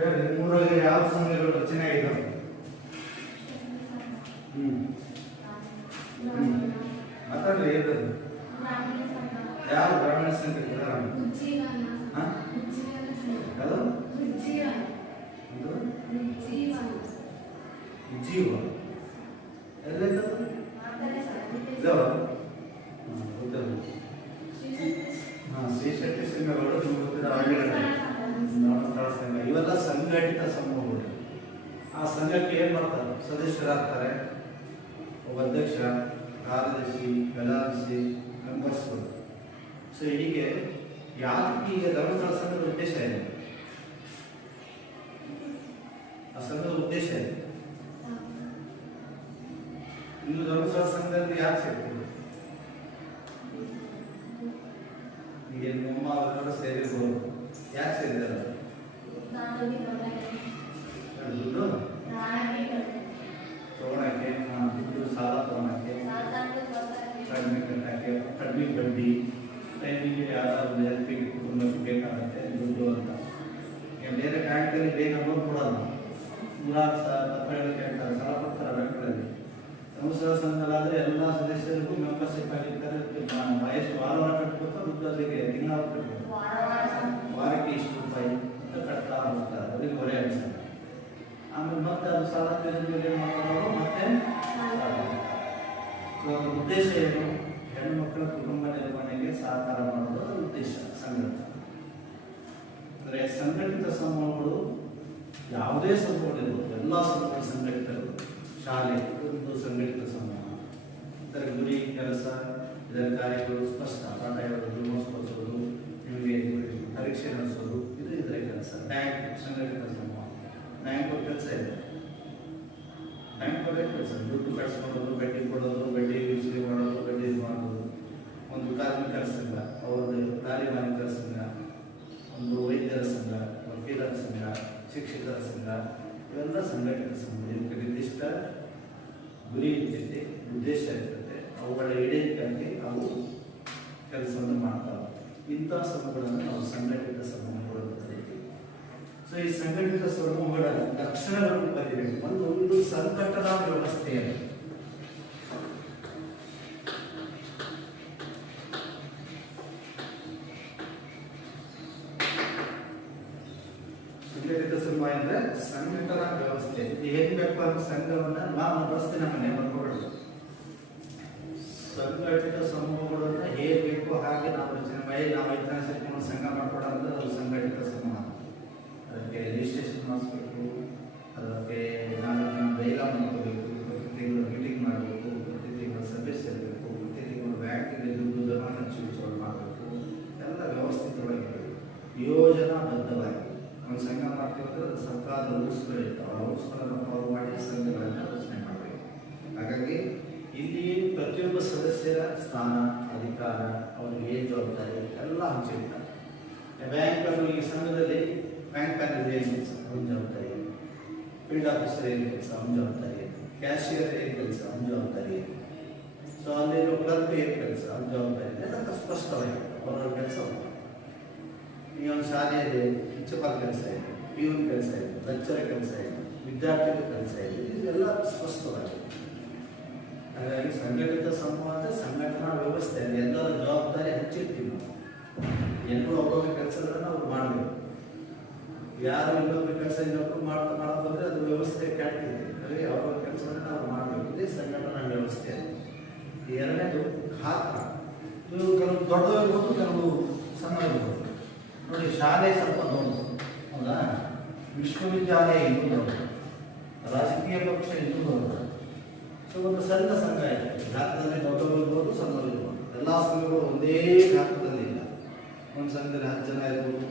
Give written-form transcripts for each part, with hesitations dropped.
ನಿಮ್ಮೂರಲ್ಲಿ ಯಾವ ಸಂಘಗಳು ರಚನೆ ಆಗಿದ್ದಾವೆ? ಮಾತಾಡ್ರಿ ಏನದು? ಯಾವ ಗ್ರಾಮೀಣ ಸಂಘ ಜೀವ ಎಲ್ಲ ಶ್ರೀ ಶಕ್ತಿ ಸಂಘಗಳು ಧರ್ಮಸ್ಥಳ ಸಂಘ ಇವೆಲ್ಲ ಸಂಘಟಿತ ಸಮೂಹಗಳು. ಆ ಸಂಘಕ್ಕೆ ಏನ್ ಮಾಡ್ತಾರೆ? ಸದಸ್ಯರಾಗ್ತಾರೆ, ಒಬ್ಬ ಅಧ್ಯಕ್ಷ, ಕಾರ್ಯದರ್ಶಿ, ಕಲಾದರ್ಶಿ, ಮೆಂಬರ್ಸ್ಗಳು. ಸೊ ಹೀಗೆ ಯಾಕೆ ಈಗ ಧರ್ಮಸ್ಥಳ ಸಂಘದ ಉದ್ದೇಶ ಇದೆ? ಆ ಸಂಘದ ಉದ್ದೇಶ ಇದೆ. ಇನ್ನು ಧರ್ಮಸ್ಥಳ ಸಂಘದಲ್ಲಿ ಯಾಕೆ ಸೇರ್ತೀವಿ? ಈಗ ನಿಮ್ಮ ಅವರೆಲ್ಲ ಸೇರಿರ್ಬೋದು. ಯಾಕೆ ಸೇರಿದಾರೆ? ದುಡ್ಡು ತಗೊಳಕ್ಕೆ, ದುಡ್ಡು ಸಾಲ ತಗೊಳಕ್ಕೆ, ಕಡಿಮೆ ಕಟ್ಟಕ್ಕೆ, ಕಡಿಮೆ ಬಡ್ಡಿ, ಟೈಮಿಗೆ ಯಾವ್ದಾದ್ರು ಹೆಲ್ಪಿಗೆ ಕುಟುಂಬಕ್ಕೆ ಬೇಕಾಗುತ್ತೆ ದುಡ್ಡು ಅಂತ. ಬೇರೆ ಬ್ಯಾಂಕಲ್ಲಿ ಬೇಗ ಲೋನ್ ಕೊಡಲ್ಲ, 3,000 ಕೇಳ್ತಾರೆ, ಸಾಲ ಕೊಡ್ತಾರೆ ಬ್ಯಾಂಕ್ಗಳಲ್ಲಿ. ಧರ್ಮಸ್ಥಳ ಸಂಘದಲ್ಲಾದರೆ ಎಲ್ಲ ಸದಸ್ಯರಿಗೂ ಮೆಂಬರ್ಶಿಪ್ ಆಗಿರ್ತಾರೆ. ವಯಸ್ಸು ವಾರ ಕಟ್ಬೇಕು, ದುಡ್ಡು ಅಲ್ಲಿಗೆ ತಿಂಗಳ ಕಟ್ಟಬೇಕು, ವಾರಕ್ಕೆ ಇಷ್ಟು ರೂಪಾಯಿ ಅಂತ ಕಟ್ತಾ ಹೋಗ್ತಾರೆ. ಅದಕ್ಕೆ ಹೊರೆ ಅನಿಸಲ್ಲ. ಆಮೇಲೆ ಮತ್ತೆ ಅದು ಸಾಲ ಮೇಲೆ ಮಾಡೋರು ಮತ್ತೆ ಉದ್ದೇಶ ಏನು? ಹೆಣ್ಣುಮಕ್ಕಳ ಕುಟುಂಬ ನಿರ್ವಹಣೆಗೆ ಸಹಕಾರ ಮಾಡೋದು ಅದರ ಉದ್ದೇಶ ಸಂಘಟನೆ. ಅಂದರೆ ಸಂಘಟಿತ ಸಮೂಹಗಳು ಯಾವುದೇ ಸಮೂಹಗಳಿರ್ಬೋದು, ಎಲ್ಲ ಸಮೂಹ ಸಂಘಟಿತರು. ಶಾಲೆ ಒಂದು ಸಂಘಟಿತ ಸಮೂಹ, ಇದರ ಗುರಿ ಕೆಲಸ, ಇದರ ಕಾರ್ಯಗಳು ಸ್ಪಷ್ಟ. ಪಾಠ ಹೇಳೋದು, ಮೋಸ್ಪಡಿಸೋದು, ನಿಮಗೆ ಪರೀಕ್ಷೆ ನಡೆಸೋದು, ಇದು ಇದರ ಕೆಲಸ. ಬ್ಯಾಂಕ್ ಸಂಘಟಿತ ಸಮೂಹ, ಬ್ಯಾಂಕ್ ಕೆಲಸ ಇದೆ. ಬ್ಯಾಂಕ್ ಕೆಲಸ ದುಡ್ಡು ಕಳಿಸ್ಕೊಡೋದು, ಬಡ್ಡಿ ಕೊಡೋದು, ಬಡ್ಡಿ ಯೂಸ್ಲಿ ಮಾಡೋದು, ಬಡ್ಡಿ ಮಾಡೋದು. ಒಂದು ಕಾರ್ಮಿಕರ ಸಂಘ, ಅವ್ರದ್ದು ಕಾರ್ಯಮಾನಿಕರ ಸಂಘ, ಒಂದು ವೈದ್ಯರ ಸಂಘ, ವಕೀಲರ ಸಂಘ, ಶಿಕ್ಷಕರ ಸಂಘ, ಇವೆಲ್ಲ ಸಂಘಟಿತ ಸಂಘ. ಇದಕ್ಕೆ ನಿರ್ದಿಷ್ಟ ಗುರಿ ಇರ್ತೈತೆ, ಉದ್ದೇಶ ಇರ್ತೈತೆ, ಅವುಗಳ ಈಡೇರಿಕೆಯಾಗಿ ಅವು ಕೆಲಸವನ್ನು ಮಾಡ್ತಾವೆ. ಇಂಥ ಸಮೂಹಗಳನ್ನು ನಾವು ಸಂಘಟಿತ ಸಮೂಹಗಳು ಅಂತ ಕರಿತೀವಿ. ಸೊ ಈ ಸಂಘಟಿತ ಸಮೂಹಗಳ ಲಕ್ಷಣಗಳನ್ನು ಬರೀಬೇಕು. ಒಂದು ಇದು ಸಂಘಟನಾ ವ್ಯವಸ್ಥೆಯನ್ನು ಸಂಘಟಿತ ಸಮೂಹ ಅಂದ್ರೆ ಸಂಘಟನಾ ವ್ಯವಸ್ಥೆ. ಹೇಗೆ ಬೇಕು ಅಂತ ಸಂಘವನ್ನ ನಾವು ವ್ಯವಸ್ಥೆ ನಮ್ಮನೆ ಬರ್ಕೊಳ್ಬೇಕು. ಸಂಘಟಿತ ಸಮೂಹಗಳನ್ನ ಹೇಗೆ ಬೇಕು ಹಾಗೆ ನಾವು ರಚನೆ ಮಾಡಿ ನಾವು ಐದನೇ ಸೇರ್ಕೊಂಡು ಸಂಘ ಮಾಡ್ಕೊಡೋದ್ರೆ ಅದು ಸಂಘಟಿತ ಸಮೂಹ. ಅದಕ್ಕೆ ರಿಜಿಸ್ಟ್ರೇಷನ್ ಮಾಡಿಸ್ಬೇಕು, ಅದಕ್ಕೆ ನಾನು ಡೈಲಾಗ್ ಮಾಡ್ಕೋಬೇಕು, ಪ್ರತಿ ತಿಂಗಳು ಮೀಟಿಂಗ್ ಮಾಡಬೇಕು, ಪ್ರತಿ ತಿಂಗಳು ಸಭೆ ಸೇರಬೇಕು, ಪ್ರತಿ ತಿಂಗಳು ಬ್ಯಾಂಕಿಗೆ ದುಡ್ಡು ಜಮಾ ಖರ್ಚು ಮಾಡಬೇಕು. ಎಲ್ಲ ವ್ಯವಸ್ಥಿತವಾಗಿರಬೇಕು, ಯೋಜನಾಬದ್ಧವಾಗಿ. ಒಂದು ಸಂಘ ಮಾಡ್ತಿದ್ರೆ ಅದು ಸರ್ಕಾರದ ರೂಲ್ಸ್ಗಳಿರ್ತಾವೆ, ಆ ರೂಲ್ಸ್ಗಳನ್ನು ಫಾಲೋ ಮಾಡಿ ಸಂಘಗಳನ್ನು ರಚನೆ ಮಾಡಬೇಕು. ಹಾಗಾಗಿ ಇಲ್ಲಿ ಪ್ರತಿಯೊಬ್ಬ ಸದಸ್ಯರ ಸ್ಥಾನ, ಅಧಿಕಾರ, ಅವರಿಗೆ ಏನು ಜವಾಬ್ದಾರಿ ಎಲ್ಲ ಹಂಚಿರ್ತಾರೆ. ಬ್ಯಾಂಕ್ ಈ ಸಂಘದಲ್ಲಿ ಬ್ಯಾಂಕ್ ಮ್ಯಾನೇಜರ್ ಏನು ಕೆಲಸ, ಅವನ ಜವಾಬ್ದಾರಿ. ಫೀಲ್ಡ್ ಆಫೀಸರ್ ಏನು ಕೆಲಸ, ಅವನ ಜವಾಬ್ದಾರಿ. ಕ್ಯಾಶಿಯರ್ ಏನು ಕೆಲಸ, ಅವನ ಜವಾಬ್ದಾರಿ. ಸೊ ಅಲ್ಲಿರೋ ಕ್ಲರ್ಕ್ ಏನು ಕೆಲಸ, ಅವನ ಜವಾಬ್ದಾರಿ. ಎಲ್ಲ ಸ್ಪಷ್ಟವಾಗಿದೆ ಅವರವ್ರ ಕೆಲಸ. ಈಗ ಒಂದು ಶಾಲೆಯಲ್ಲಿ ಪ್ರಿನ್ಸಿಪಾಲ್ ಕೆಲಸ ಇದೆ, ಪಿಯೂನ್ ಕೆಲಸ ಇದೆ, ಲೆಕ್ಚರರ್ ಕೆಲಸ ಇದೆ, ವಿದ್ಯಾರ್ಥಿಗಳ ಕೆಲಸ ಇದೆ, ಇದೆಲ್ಲ ಸ್ಪಷ್ಟವಾಗಿದೆ. ಹಾಗಾಗಿ ಸಂಘಟಿತ ಸಮೂಹ ಅಂದರೆ ಸಂಘಟನಾ ವ್ಯವಸ್ಥೆ. ಎಲ್ಲರ ಜವಾಬ್ದಾರಿ ಹಂಚಿರ್ತೀವಿ ನಾವು. ಎಲ್ಲರೂ ಒಬ್ಬೊಬ್ಬ ಕೆಲಸಗಳನ್ನು ಅವ್ರು ಮಾಡಬೇಕು. ಯಾರು ಇನ್ನೊಬ್ಬರ ಕೆಲಸ ಇನ್ನೊಬ್ಬರು ಮಾಡೋದಂದ್ರೆ ಅದು ವ್ಯವಸ್ಥೆ ಕೆಟ್ಟಿದೆ. ಹಾಗಾಗಿ ಅವ್ರ ಕೆಲಸವನ್ನು ನಾವು ಮಾಡಬೇಕು. ಇದೇ ಸಂಘಟನಾ ವ್ಯವಸ್ಥೆ. ಎರಡನೇದು ಗಾತ್ರ. ಇವು ಕೆಲವು ದೊಡ್ಡವಿರ್ಬೋದು, ಕೆಲವು ಸಣ್ಣ ಇರ್ಬೋದು. ನೋಡಿ, ಶಾಲೆ ಸ್ವಲ್ಪ ದೊಡ್ಡದು ಹೌದಾ, ವಿಶ್ವವಿದ್ಯಾಲಯ ಇನ್ನೂ ದೊಡ್ಡದು, ರಾಜಕೀಯ ಪಕ್ಷ ಇನ್ನೂ ದೊಡ್ಡದು. ಸೊ ಒಂದು ಸಣ್ಣ ಸಂಘ ಇದೆ, ಗಾತ್ರದಲ್ಲಿ ದೊಡ್ಡವಿರ್ಬೋದು, ಸಣ್ಣವಿರ್ಬೋದು. ಎಲ್ಲ ಸಂಘಗಳು ಒಂದೇ ಗಾತ್ರದಲ್ಲಿ ಇಲ್ಲ. ಒಂದು ಸಂಘದಲ್ಲಿ 10 ಜನ ಇರ್ಬೋದು,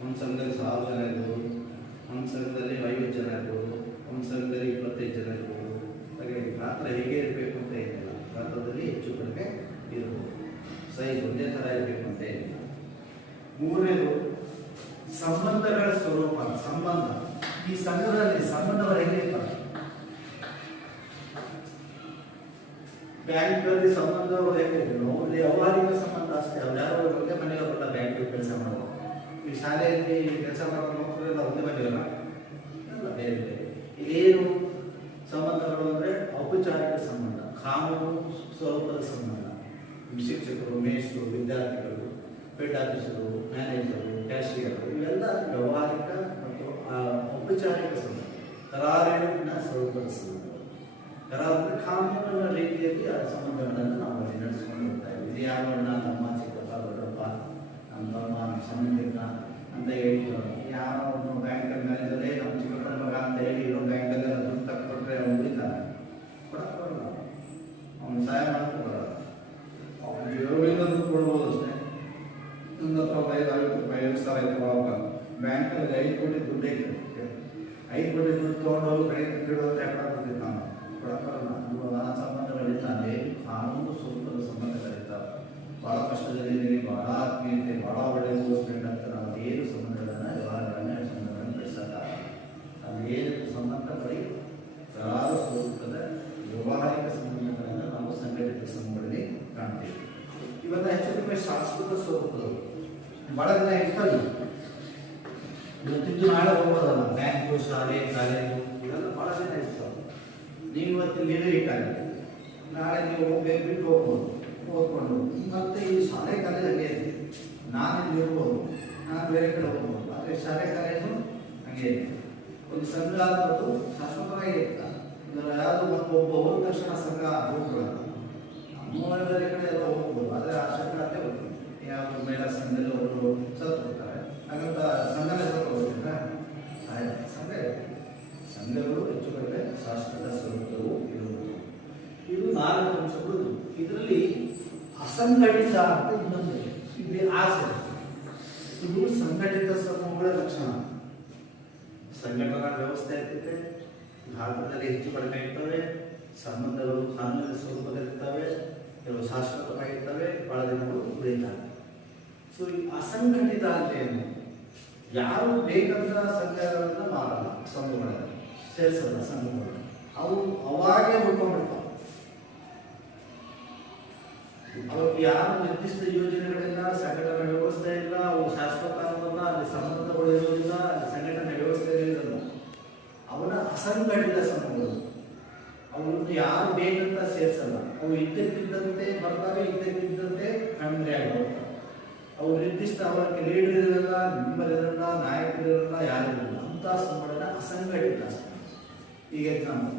ಒಂದು ಸಂಘದಲ್ಲಿ 1000 ಜನ ಇರ್ಬೋದು, ಒಂದು ಸಂಘದಲ್ಲಿ 50 ಜನ ಇರ್ಬೋದು, ಒಂದು ಸಂಘದಲ್ಲಿ 25 ಜನ ಇರ್ಬೋದು. ಹಾಗಾಗಿ ಗಾತ್ರ ಹೇಗೆ ಇರಬೇಕು ಅಂತ ಏನಿಲ್ಲ, ಗಾತ್ರದಲ್ಲಿ ಹೆಚ್ಚು ಕಡಿಮೆ ಇರ್ಬೋದು. ಸೈಜ್ ಒಂದೇ ಥರ ಇರಬೇಕು ಅಂತ ಏನಿಲ್ಲ. ಮೂರನೇದು ಸಂಬಂಧಗಳ ಸ್ವರೂಪ. ಸಂಬಂಧ, ಈ ಸಂಘದಲ್ಲಿ ಸಂಬಂಧಗಳು ಹೇಗಿರ್ತಾರೆ? ಬ್ಯಾಂಕ್ಗಳಲ್ಲಿ ಸಂಬಂಧಗಳು ಹೇಗಿರ್ತವೆ? ಅವ್ರಿಗೆ ವ್ಯವಹಾರಿಕ ಸಂಬಂಧ ಅಷ್ಟೇ. ಅವ್ರು ಯಾರೋ ಒಂದೇ ಮನೆಯವರೆಲ್ಲ ಬ್ಯಾಂಕಿಗೆ ಕೆಲಸ ಮಾಡೋದು. ಈ ಶಾಲೆಯಲ್ಲಿ ಕೆಲಸ ಮಾಡೋ ಮಕ್ಕಳೆಲ್ಲ ಒಂದೇ ಮನೆಯವಲ್ಲ, ಸ್ವರೂಪದ ಸಂಬಂಧ. ಶಿಕ್ಷಕರು, ಮೇಷ್ಟ್ರು, ವಿದ್ಯಾರ್ಥಿಗಳು, ಹೆಡ್ ಆಫೀಸರು, ಮ್ಯಾನೇಜರು, ಕ್ಯಾಶಿಯರು ಇವೆಲ್ಲ ವ್ಯವಹಾರಿಕ ಮತ್ತು ಔಪಚಾರಿಕ ಸಂಬಂಧ. ಕರಾರಿನ ಸ್ವರೂಪದ ಸಂಬಂಧ. ಕರಾರ ಕಾನೂನಿನ ರೀತಿಯಲ್ಲಿ ಆ ಸಂಬಂಧಗಳನ್ನು ನಾವು ಅಲ್ಲಿ ನಡೆಸ್ಕೊಂಡು ಹೋಗ್ತಾ ಇದ್ದೀವಿ. ಇದು ಯಾವಣ್ಣ, ನಮ್ಮ ಚಿಕ್ಕಪ್ಪ, ದೊಡ್ಡಪ್ಪ, ನಮ್ಮ ತಮ್ಮ, ಸಂಬಂಧಿಕ ಅಂತ ಹೇಳಿ ಯಾವ ಬ್ಯಾಂಕಲ್ಲಿ ಮ್ಯಾನೇಜರೇ ನಮ್ಮ ಚಿಕ್ಕಪ್ಪನ ಮಗ ಅಂತ ಹೇಳಿ ಇರೋ ಬ್ಯಾಂಕಲ್ಲಿ ದುಡ್ಡು ತಕ್ಕೊಟ್ರೆ ಅವ್ನು ಉಳಿತಾನೆ, ಕೊಡಕ್ಕೆ ಬರಲ್ಲ, ಅವ್ನು ಸಹಾಯ ಮಾಡಕ್ಕೆ ಬರಲ್ಲ. ಅವ್ನು ಇರೋದ್ರಿಂದ ಕೊಡ್ಬೋದು ಅಷ್ಟೇ. ಒಂದು ರೂಪಾಯಿ, 50 ರೂಪಾಯಿ, 2,000 ಐತೆ ಒಳಗ ಬ್ಯಾಂಕಲ್ಲಿ 5 ಕೋಟಿ ದುಡ್ಡು ಐತೆ. 5 ಕೋಟಿ ದುಡ್ಡು ತೊಗೊಂಡು ಬ್ಯಾಂಕ್ ಬಿಡೋದು ಯಾಕಂದ್ರೆ ನಾವು ಕೊಡಕ್ಕೆ ಬರಲ್ಲ. ಆ ಸಂಬಂಧಗಳಿಂದ ಅನೇಕ ಕಾನೂನು ಸ್ವರೂಪದ ಸಂಬಂಧಗಳಿರ್ತಾವೆ. ಭಾಳ ಕಷ್ಟದಲ್ಲಿ ಭಾಳ ಆತ್ಮೀಯತೆ, ಭಾಳ ಒಳ್ಳೆಯ ಫ್ರೆಂಡ್ ಅಂತ ನಾವು ಏನು ಸಂಬಂಧಗಳನ್ನು ವ್ಯವಹಾರಗಳನ್ನು ಸಂಬಂಧಗಳನ್ನು ಬೆಳೆಸೋಕ್ಕಾಗಲ್ಲ. ಅದೇನು ಸಂಬಂಧ ಬರೀ ಕರಾರ ಸ್ವರೂಪದ ವ್ಯವಹಾರಿಕ ಸಂಬಂಧಗಳನ್ನು ನಾವು ಸಂಘಟಿತ ಸಂಘಗಳಲ್ಲಿ ಕಾಣ್ತೀವಿ. ಇವೆಲ್ಲ ಹೆಚ್ಚು ಕಡಿಮೆ ಸಾಂಸ್ಕೃತಿಕ ಸ್ವರೂಪದವು. ಭಾಳ ದಿನ ಇರ್ತದೆ, ಇವತ್ತಿದ್ದು ನಾಳೆ ಹೋಗೋದಲ್ಲ. ಬ್ಯಾಂಕು, ಶಾಲೆ, ಕಾಲೇಜು ಇವೆಲ್ಲ ಭಾಳ ದಿನ ಇರ್ತವೆ. ನೀವು ಇವತ್ತು ಲೀಡರ್ ಆಗಿದೆ, ನಾಳೆ ನೀವು ಹೋಗ್ಬೇಕು, ಬಿಟ್ಟು ಹೋಗ್ಬೋದು, ಓದ್ಕೊಂಡು. ಮತ್ತೆ ಈ ಶಾಲೆ ಕಾಲೇಜ್ ಹಂಗೆ ಇದೆ. ನಾನು ಇಲ್ಲಿ ಇರ್ಬೋದು, ನಾನು ಬೇರೆ ಕಡೆ ಹೋಗ್ಬೋದು, ಆದರೆ ಶಾಲೆ ಕಾಲೇಜು ಹಂಗೆ ಇದೆ. ಒಂದು ಸಂಘ ಅನ್ನೋದು ಶಾಶ್ವತವಾಗಿ ಇರ್ತಾರೆ. ಇದರ ಯಾವುದು ಒಬ್ಬ ಹೋದ ತಕ್ಷಣ ಸಂಘ ಹೋಗ್ಬಿಡಲ್ಲ. ನಮ್ಮ ಬೇರೆ ಕಡೆ ಎಲ್ಲ ಹೋಗ್ಬೋದು, ಆದರೆ ಆ ಸಂಘ ಅಲ್ಲೇ ಹೋಗ್ತೀವಿ. ಯಾವುದು ಮಹಿಳಾ ಸಂಘದಲ್ಲಿ ಒಬ್ಬರು ಸತ್ತು ಹೋಗ್ತಾರೆ, ಹಾಗಂತ ಸಂಘನೇ ಸತ್ತು ಹೋಗ್ತಿದ್ರೆ ಸಂಘಗಳು ಹೆಚ್ಚು ಕಡಿಮೆ ಶಾಶ್ವತ ಸ್ವರೂಪವು ಇರುವುದು. ಇದು 4 ಅಂಶಗಳು. ಇದರಲ್ಲಿ ಅಸಂಘಟಿತ ಅಂತ ಇನ್ನೊಂದಿದೆ, ಇದು ಆಸೆ. ಇದು ಸಂಘಟಿತ ಸಮೂಹಗಳ ಲಕ್ಷಣ. ಸಂಘಟನಾ ವ್ಯವಸ್ಥೆ ಇರ್ತದೆ, ಭಾರತದಲ್ಲಿ ಹೆಚ್ಚು ಕಡಿಮೆ ಇರ್ತವೆ, ಸಂಬಂಧಗಳು ಕಾನೂನಿನ ಸ್ವರೂಪದಲ್ಲಿರ್ತವೆ, ಕೆಲವು ಶಾಶ್ವತವಾಗಿರ್ತವೆ, ಬಹಳ ದಿನಗಳು ಉಳಿತಾರೆ. ಸೊ ಈ ಅಸಂಘಟಿತ ಅಂತ ಏನು? ಯಾರು ಬೇಕಂತ ಸಂಘಗಳನ್ನ ಮಾಡಲ್ಲ, ಸಂಘಗಳಲ್ಲಿ ಸೇರಿಸಲ್ಲ. ಸಂಘಗಳು ಅವು ಅವಾಗೇ ಉಳ್ಕೊಂಡ್ಬಿಡ್ತಾವೆ. ಅವಕ್ಕೆ ಯಾರು ನಿರ್ದಿಷ್ಟ ಯೋಜನೆಗಳಿಲ್ಲ, ಸಂಘಟನಾ ವ್ಯವಸ್ಥೆ ಇಲ್ಲ, ಅವು ಶಾಶ್ವತ ಅನ್ನೋದನ್ನ, ಅಲ್ಲಿ ಸಂಬಂಧಗಳು ಇರೋದಿಲ್ಲ, ಅಲ್ಲಿ ಸಂಘಟನಾ ವ್ಯವಸ್ಥೆ ಇರೋದಿಲ್ಲ. ಅವನ ಅಸಂಘಟಿತ ಸಂಘಗಳು. ಅವನ್ನು ಯಾರು ಬೇಕಂತ ಸೇರಿಸಲ್ಲ. ಅವು ಇದ್ದಕ್ಕಿದ್ದಂತೆ ಬರ್ತಾರೆ, ಇದ್ದಕ್ಕಿದ್ದಂತೆ ಕಣ್ಮರೆ ಆಗಿರ್ತಾರೆ. ಅವು ನಿರ್ದಿಷ್ಟ ಅವರಿಗೆ ಲೀಡರ್ ಇರಲ್ಲ, ಮೆಂಬರ್ ಇರಲ್ಲ, ನಾಯಕರಿರಲ್ಲ, ಯಾರಿರಲ್ಲ. ಅಂತ ಸಂಘಟನೆ ಅಸಂಘಟಿತ. ಈಗ ಎಕ್ಸಾಂಪಲ್,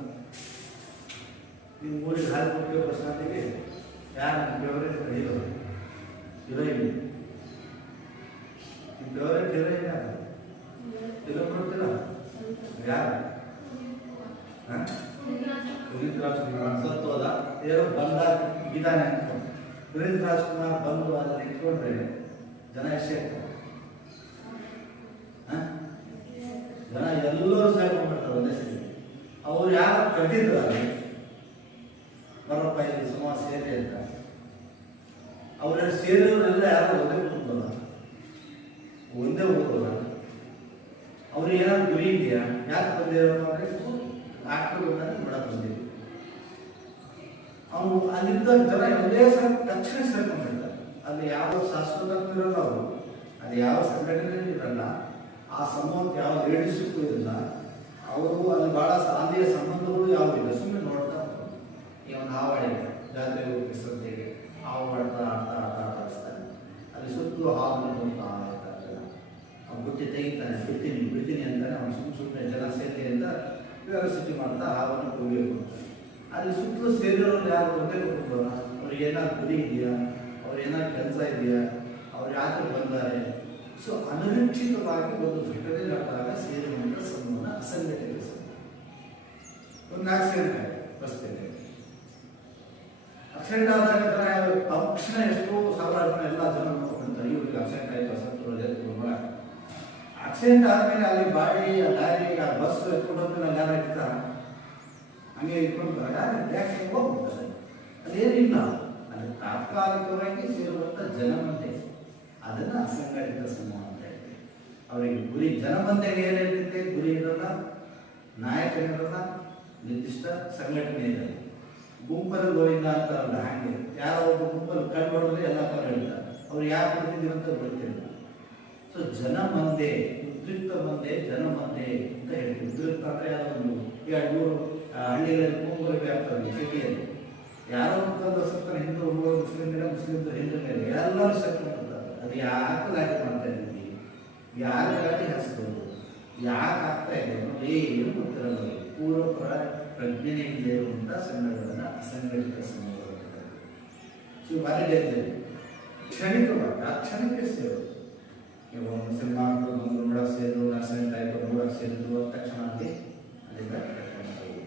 ನಿಮ್ಮ ಊರಿಗೆ ಹಾಲು ಕೊಟ್ಟಿರೋ ಪ್ರಶಾಂತಿಗೆ ಯಾರು ಫೇವರೇಟ್ ಹೀರೋ? ಹೀರೋಯಿನ್. ನಿಮ್ಮ ಫೇವರೇಟ್ ಹೀರೋಯಿನ್ ಯಾರು? ಹೀರೋ ಕೊಡ್ತೀರಾ? ಯಾರು? ಪುನೀತ್ ರಾಜ್ಕುಮಾರ್ ಸತ್ತು ಹೋದ, ಏನೋ ಬಂದ ಇದ್ದಾನೆ ಅಂತ. ಪುನೀತ್ ರಾಜ್ಕುಮಾರ್ ಬಂದು ಅದನ್ನು ಇಟ್ಕೊಂಡ್ರೆ ಜನ ಎಷ್ಟೇ ಇರ್ತಾರೆ? ಜನ ಎಲ್ಲರೂ ಸೇರ್ಕೊಂಡ್ಬಿಡ್ತಾರೆ ಒಂದೇ ಸರಿ. ಅವ್ರು ಯಾರು ಕಟ್ಟಿದ್ರು ಅಲ್ಲಿ ಬರಪ್ಪ ಇಲ್ಲಿ ಸುಮಾರು ಸೇರಿ ಅಂತ. ಅವ್ರ ಸೇರಿದವರೆಲ್ಲ ಯಾರು ಒಂದೇ ಕುಟುಂಬಲ್ಲ, ಒಂದೇ ಹೋಗೋಲ್ಲ. ಅವ್ರಿಗೆ ಏನಾದ್ರು ಗುರಿ ಇದೆಯಾ? ಯಾಕೆ ಬಂದಿರೋ ಆಕ್ಟರ್ ಮಾಡಕ್ ಬಂದಿದ್ರು. ಅವ್ರು ಅಲ್ಲಿದ್ದ ಜನ ಒಂದೇ ಸಲ ತಕ್ಷಣ ಸೇರ್ಕೊಂಡಿರ್ತಾರೆ. ಅಲ್ಲಿ ಯಾವ ಶಾಶ್ವತ ಇರಲ್ಲ, ಅವರು ಅಲ್ಲಿ ಯಾವ ಸಂಘಟನೆ ಇರಲ್ಲ, ಆ ಸಮೂಹಕ್ಕೆ ಯಾವ ಲೀಡರ್ಶಿಪ್ ಇರಲ್ಲ. ಅವರು ಅಲ್ಲಿ ಬಹಳ ಅಲ್ಲಿಯ ಸಂಬಂಧಗಳು ಯಾವುದಿಲ್ಲ, ಸುಮ್ಮನೆ ನೋಡ್ತಾ ಈ ಒಂದು ಹಾವಾಡಿ ಜಾತ್ರೆ ಹೋಗಿಸಂತೆಗೆ ಹಾವು ಆಡ್ತಾ ಆಡ್ತಾ ಆಟ ಆಡಿಸ್ತಾನೆ. ಅಲ್ಲಿ ಸುತ್ತಲೂ ಹಾವನ್ನು ನೋಡ್ತಾ ಇರ್ತಾರೆ. ಅವ್ನು ಬುಟ್ಟಿ ತೆಗಿತಾನೆ, ಬಿಡ್ತೀನಿ ಅಂತಾನೆ. ಅವ್ನು ಸುಮ್ಮನೆ ಜನ ಸೇರಿ ಅಂತ ವ್ಯವಸ್ಥೆ ಮಾಡ್ತಾ ಹಾವನ್ನು ಹೋಗಬೇಕು. ಅಲ್ಲಿ ಸುತ್ತಲೂ ಸೇರಿರೋರು ಯಾರು ಒಂದೇ ಕುಟುಂಬ. ಅವ್ರಿಗೆ ಏನಾದ್ರು ಗುರಿ ಇದೆಯಾ? ಅವ್ರು ಏನಾದ್ರು ಕೆಲಸ ಇದೆಯಾ? ಅವ್ರು ಯಾಕೆ ಬಂದಾರೆ? ಸೊ ಅನಿರೀಕ್ಷಿತವಾಗಿ ಒಂದು ಘಟನೆ ನಡೆದಾಗ ಸೇರಿರುವಂಥ ಸಂಬಂಧ ಅಸಂಘಟಿತ ಸಂಬಂಧ. ಒಂದು 4 ಸೇರ್ತಾರೆ ರಸ್ತೆಯಲ್ಲಿ. ಆಕ್ಸಿಡೆಂಟ್ ಆದಾಗ ತಕ್ಷಣ ಎಷ್ಟೋ ಸಾವಿರಾರು ಜನ ಎಲ್ಲ ಜನ ನೋಡ್ಕೊಂತಾರೆ, ಇವ್ರಿಗೆ ಆಕ್ಸಿಡೆಂಟ್ ಆಯಿತು, ಸತ್ತು ಆಕ್ಸಿಡೆಂಟ್ ಆದಮೇಲೆ ಅಲ್ಲಿ ಬಾಡಿ, ಲಾರಿ, ಆ ಬಸ್ ಎತ್ಕೊಂಡು ಹೋಗ್ತಾರೆ, ಅಲ್ಲಿ ಯಾರು ಇರ್ತಾರ ಹಂಗೆ ಇಟ್ಕೊಂಡು ಯಾಕೆ ಹೋಗ್ಬಿಡ್ತಾರೆ. ಅದೇನಿಲ್ಲ, ಅಲ್ಲಿ ತಾತ್ಕಾಲಿಕವಾಗಿ ಸೇರುವಂಥ ಜನಮಂತೆ, ಅದನ್ನು ಅಸಂಘಟಿತ ಸಮೂಹ ಅಂತ ಹೇಳ್ತೀವಿ. ಅವರಿಗೆ ಗುರಿ ಜನಮಂತೆಗೆ ಏನಿರ್ತೈತೆ, ಗುರಿ ಇರಲ್ಲ, ನಾಯಕನಿರಲ್ಲ, ನಿರ್ದಿಷ್ಟ ಸಂಘಟನೆ ಇರಲ್ಲ. ಗುಂಪಲ್ಲಿ ಗೋವಿಂದ ಅಂತಾರಲ್ಲ, ಹಾಗೆ ಯಾರೋ ಒಬ್ಬ ಗುಂಪಲ್ಲಿ ಕಣ್ಣು ಹೊಡೆದ್ರೆ ಎಲ್ಲ ಕಡೆ ಹೇಳ್ತಾರೆ. ಅವ್ರು ಯಾರು ಕೊಡ್ತಿದ್ದೀವಿ ಅಂತ ಗೊತ್ತಿಲ್ಲ. ಸೊ ಜನಮಂದೆ, ಉದ್ರಿಕ್ತ ಮಂದೆ, ಜನಮಂದೆ ಅಂತ ಹೇಳ್ತೀವಿ. ಉದ್ರಿಕ್ತ ಅಂದರೆ ಯಾವುದೋ ಒಂದು 2-3 ಹಳ್ಳಿಗಳಲ್ಲಿ ಕೂಗುಗಳು ಆಗ್ತವೆ ಸಿಟಿಯಲ್ಲಿ. ಯಾರೋ ಮುಖಂಡ ಸತ್ತಾರೆ, ಹಿಂದೂ ಹುಡುಗ ಮುಸ್ಲಿಂ ಮೇಲೆ, ಮುಸ್ಲಿಂ ಹಿಂದೂ ಮೇಲೆ ಎಲ್ಲರೂ ಸತ್ತಾರೆ. ಅದು ಯಾಕೆ ಲಾಟಿ ಮಾಡ್ತಾ ಇದ್ದೀವಿ, ಯಾರು ಲಾಟಿ ಹಚ್ಬೋದು, ಯಾಕೆ ಆಗ್ತಾ ಇದೆ ಏನು ಗೊತ್ತಿರಲ್ಲ. ಪೂರ್ವ ಪ್ರಜ್ಞೆನೇ ಇಲ್ಲದೆ ಇರುವಂಥ ಸಂಘಗಳನ್ನು ಅಸಂಘಟಿತ ಸಂಘಗಳು. ಸೊ ಭಾರಿ ಡೇಂಜರ್. ಕ್ಷಣಿಕವಾಗಿ ಆ ಕ್ಷಣಕ್ಕೆ ಸೇರೋದು. ಇವಾಗ ಮುಸಲ್ಮಾನರು ಬಂದು ನೋಡಕ್ಕೆ ಸೇರಿದ್ರು, ನರ್ಸರಿ ಟೈಪ್ ನೋಡಕ್ಕೆ ಸೇರಿದ್ರು ತಕ್ಷಣ ಅಲ್ಲಿ ಅಲ್ಲಿಂದ ಕರ್ಕೊಂಡು.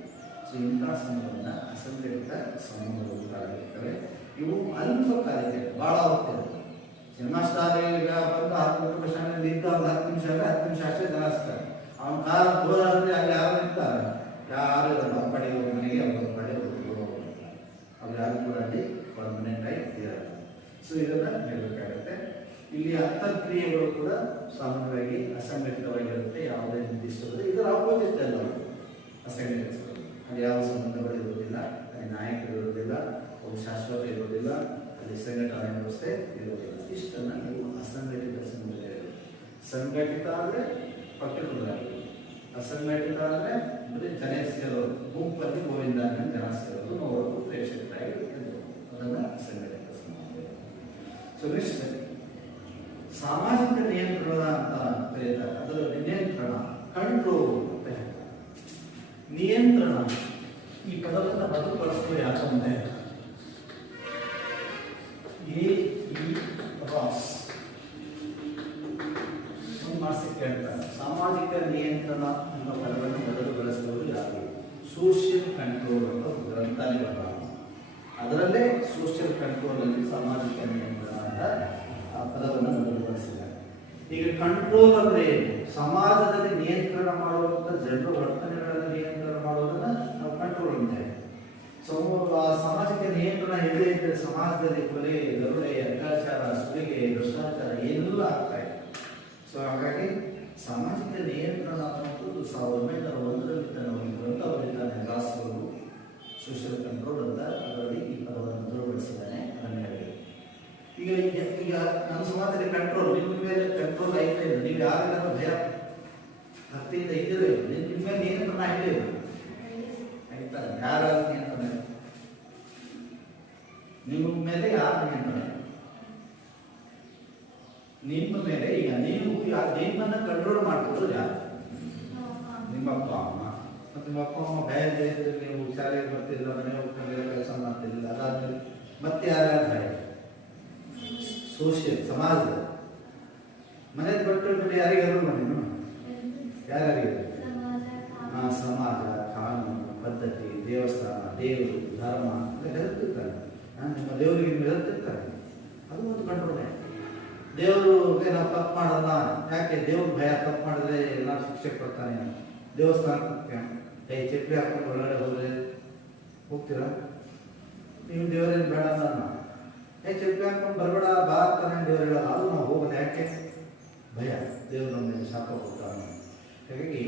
ಸೊ ಇಂತಹ ಸಂಘವನ್ನು ಅಸಂಘಟಿತ ಸಮೂಹಗಳಿರ್ತವೆ. ಇವು ಅಲ್ಪಕಾಲಿಕ, ಭಾಳ ಹೋಗ್ತದೆ. ಸಿನಿಮಾ ಸ್ಟಾರ್ ಈಗ ಬಂದು 10 ನಿಮಿಷ ಇದ್ದ ಒಂದು 10 ನಿಮಿಷ ಅಲ್ಲ, 10 ನಿಮಿಷ ಅಷ್ಟೇ ಜನ ಹಚ್ತಾರೆ. ಅವನ ಕಾಲ ದೂರ ಅಂದರೆ ಅಲ್ಲಿ ಯಾರು ಇರ್ತಾರೆ, ಯಾರು ಇರಲ್ಲ. ಪಡೆ ಮನೆಗೆ ಅವ್ರ ಪಡೆ ಅವ್ರು ಯಾರು ಕೂಡ ಅಲ್ಲಿ ಪರ್ಮನೆಂಟ್ ಆಗಿ ಇರಲ್ಲ. ಸೊ ಇದನ್ನು ಹೇಳಬೇಕಾಗುತ್ತೆ. ಇಲ್ಲಿ ಅಂತರ್ಕ್ರಿಯೆಗಳು ಕೂಡ ಸಾಮಾನ್ಯವಾಗಿ ಅಸಂಘಟಿತವಾಗಿರುತ್ತೆ, ಯಾವುದೇ ನಿರ್ದಿಷ್ಟವಾದ. ಇದರ ಆಪೋಸಿಟ್ ಅಲ್ಲ ಅಸಂಘಟಿತಗಳು. ಅಲ್ಲಿ ಯಾವ ಸಂಬಂಧಗಳು ಇರುವುದಿಲ್ಲ, ಅಲ್ಲಿ ನಾಯಕರು ಇರುವುದಿಲ್ಲ, ಅವು ಶಾಶ್ವತ ಇರುವುದಿಲ್ಲ, ಅಲ್ಲಿ ಸಂಘಟನಾ ವ್ಯವಸ್ಥೆ ಇರುವುದಿಲ್ಲ. ಇಷ್ಟನ್ನು ನೀವು ಅಸಂಘಟಿತ ಸಂಘಟನೆ. ಸಂಘಟಿತ ಅಂದರೆ ಪರ್ಟಿಕ್ಯುಲರ್ ಆಗಿ, ಅಸಂಘಟಿತ ಅಂದರೆ ಬರೀ ಜನ ಸೇರೋದು, ಗುಂಪಲ್ಲಿ ಗೋವಿಂದ ಜನ ಸೇರೋದು, ನೋಡೋದು, ಪ್ರೇಕ್ಷಕರಾಗಿ ಇರೋದು, ಅದನ್ನು ಅಸಂಘಟಿತ ಸಂಘಟನೆ. ಸೊ ನೆಕ್ಸ್ಟ್ ಸಾಮಾಜಿಕ ನಿಯಂತ್ರಣ ಅಂತ ಕರೀತಾರೆ. ಅದರ ನಿಯಂತ್ರಣ, ಕಂಟ್ರೋಲ್ ಅಂತ ಹೇಳ್ತಾರೆ. ನಿಯಂತ್ರಣ ಈ ಪದವನ್ನು ಮೊದಲು ಬಳಸ್ತಾರೆ. ಯಾಕಂದ್ರೆ ಕೇಳ್ತಾರೆ. ಸಾಮಾಜಿಕ ನಿಯಂತ್ರಣ ಅನ್ನೋ ಪದವನ್ನು ಮೊದಲು ಬಳಸಿದವರು ಯಾರು? ಸೋಷಿಯಲ್ ಕಂಟ್ರೋಲ್ ಅಂತ ಗ್ರಂಥಾಲಯ ಬರಲ್ಲ. ಅದರಲ್ಲೇ ಸೋಷಿಯಲ್ ಕಂಟ್ರೋಲ್ ಅಲ್ಲಿ ಸಾಮಾಜಿಕ ನಿಯಂತ್ರಣ ಅಂತ ಆ ಪದವನ್ನು ಮೊದಲು ಬಳಸಿದ್ದಾರೆ. ಈಗ ಕಂಟ್ರೋಲ್ ಅಂದ್ರೆ ಏನು? ಸಮಾಜದಲ್ಲಿ ನಿಯಂತ್ರಣ ಮಾಡುವಂಥ ಜನರ ವರ್ತನೆಗಳನ್ನು ನಿಯಂತ್ರಣ ಮಾಡೋದನ್ನ ನಾವು ಕಂಟ್ರೋಲ್ ಅಂತ ಹೇಳ್ತೀವಿ. ಸಾಮಾಜಿಕ ನಿಯಂತ್ರಣ ಎಲ್ಲಿ ಇದ್ರೆ ಸಮಾಜದಲ್ಲಿ ಕೊಲೆ, ದರೋಡೆ, ಅತ್ಯಾಚಾರ, ಸುಲಿಗೆ, ಭ್ರಷ್ಟಾಚಾರ ಎಲ್ಲ ಆಗ್ತಾ ಇದೆ. ಸೊ ಹಾಗಾಗಿ ಸಾಮಾಜಿಕ ನಿಯಂತ್ರಣ ಅನ್ನೋದು 1901ರಲ್ಲಿ ತನ್ನ ಗ್ರಂಥವಲ್ಲಿದ್ದಾನೆ ಗಾಸ್ಗಳು ಸೋಷಿಯಲ್ ಕಂಟ್ರೋಲ್ ಅಂತ. ಅದರಲ್ಲಿ ಈ ಪದವನ್ನು ಮೊದಲುಪಡಿಸಿದ್ದಾನೆ. ಅದನ್ನು ಹೇಳಿ ಈಗ ನಮ್ಮ ಸಮಾಜದಲ್ಲಿ ಕಂಟ್ರೋಲ್, ನಿಮ್ಮ ಮೇಲೆ ಕಂಟ್ರೋಲ್ ಆಯ್ತಾ ಇದೆ. ನೀವು ಯಾರಿಗಾದ್ರೂ ಭಯ ಭಕ್ತಿಯಿಂದ ಇದ್ದಿರೇ ನಿಮ್ಮ ಮೇಲೆ ನಿಯಂತ್ರಣ ಆಯ್ತೇ ಇಲ್ಲ ಆಯ್ತಾ? ಯಾರ ನಿಯಂತ್ರಣ? ನಿಮ್ಮ ಮೇಲೆ ಯಾರ ನಿಯಂತ್ರಣ? ನಿಮ್ಮ ಮೇಲೆ. ಈಗ ನೀವು ನಿಮ್ಮನ್ನ ಕಂಟ್ರೋಲ್ ಮಾಡ್ತಿದ್ರು ಯಾರು? ನಿಮ್ಮ ಅಪ್ಪ ಅಮ್ಮ. ಮತ್ತು ನಿಮ್ಮ ಅಪ್ಪ ಅಮ್ಮ ಭಯ ಇದ್ರೆ ನೀವು ಶಾಲೆಗೆ ಬರ್ತಿಲ್ಲ, ಮನೆ ಹೋಗ್ತಿಲ್ಲ, ಕೆಲಸ ಮಾಡ್ತಿಲ್ಲ. ಅದಾದ್ಮೇಲೆ ಮತ್ತೆ ಯಾರ್ಯಾರು ಭಯ? ಸೋಷಿಯಲ್, ಸಮಾಜ. ಮನೆ ಬಿಟ್ಟು ಯಾರಿಗಾದ್ರು ಮಾಡಿ ಯಾರ್ಯಾರಿಗೆ? ಸಮಾಜ, ಕಾನೂನು, ಪದ್ಧತಿ, ದೇವಸ್ಥಾನ, ದೇವರು, ಧರ್ಮ ಅಂತ ಹೇಳ್ತಿರ್ತಾರೆ. ನಿಮ್ಮ ದೇವರಿಗೆ ನೀವು ಹೇಳ್ತಿರ್ತಾರೆ. ಅದು ಒಂದು ಕಂಟ್ರೋಲ್. ದೇವರು ನಾವು ತಪ್ಪು ಮಾಡಲ್ಲ. ಯಾಕೆ? ದೇವ್ರ ಭಯ. ತಪ್ಪು ಮಾಡಿದ್ರೆ ಎಲ್ಲ ಶಿಕ್ಷೆ ಕೊಡ್ತಾನೆ. ದೇವಸ್ಥಾನಕ್ಕೆ ಚಪ್ಪಲಿ ಹಾಕೊಂಡು ಒಳಗಡೆ ಹೋದ್ರೆ ಹೋಗ್ತೀರಾ? ನೀವು ದೇವರೇನು ಬೇಡ ಅಲ್ಲ. ಚಪ್ಪಲಿ ಹಾಕೊಂಡು ಬರಬೇಡ ಬಾ ಅಂತಾನೆ ದೇವರು ಹೇಳಲ್ಲ. ಅದು ನಾವು ಹೋಗೋದು ಯಾಕೆ? ಭಯ. ದೇವರು ನಮಗೆ ಶಾಪ ಕೊಡ್ತಾನೆ. ಹಾಗಾಗಿ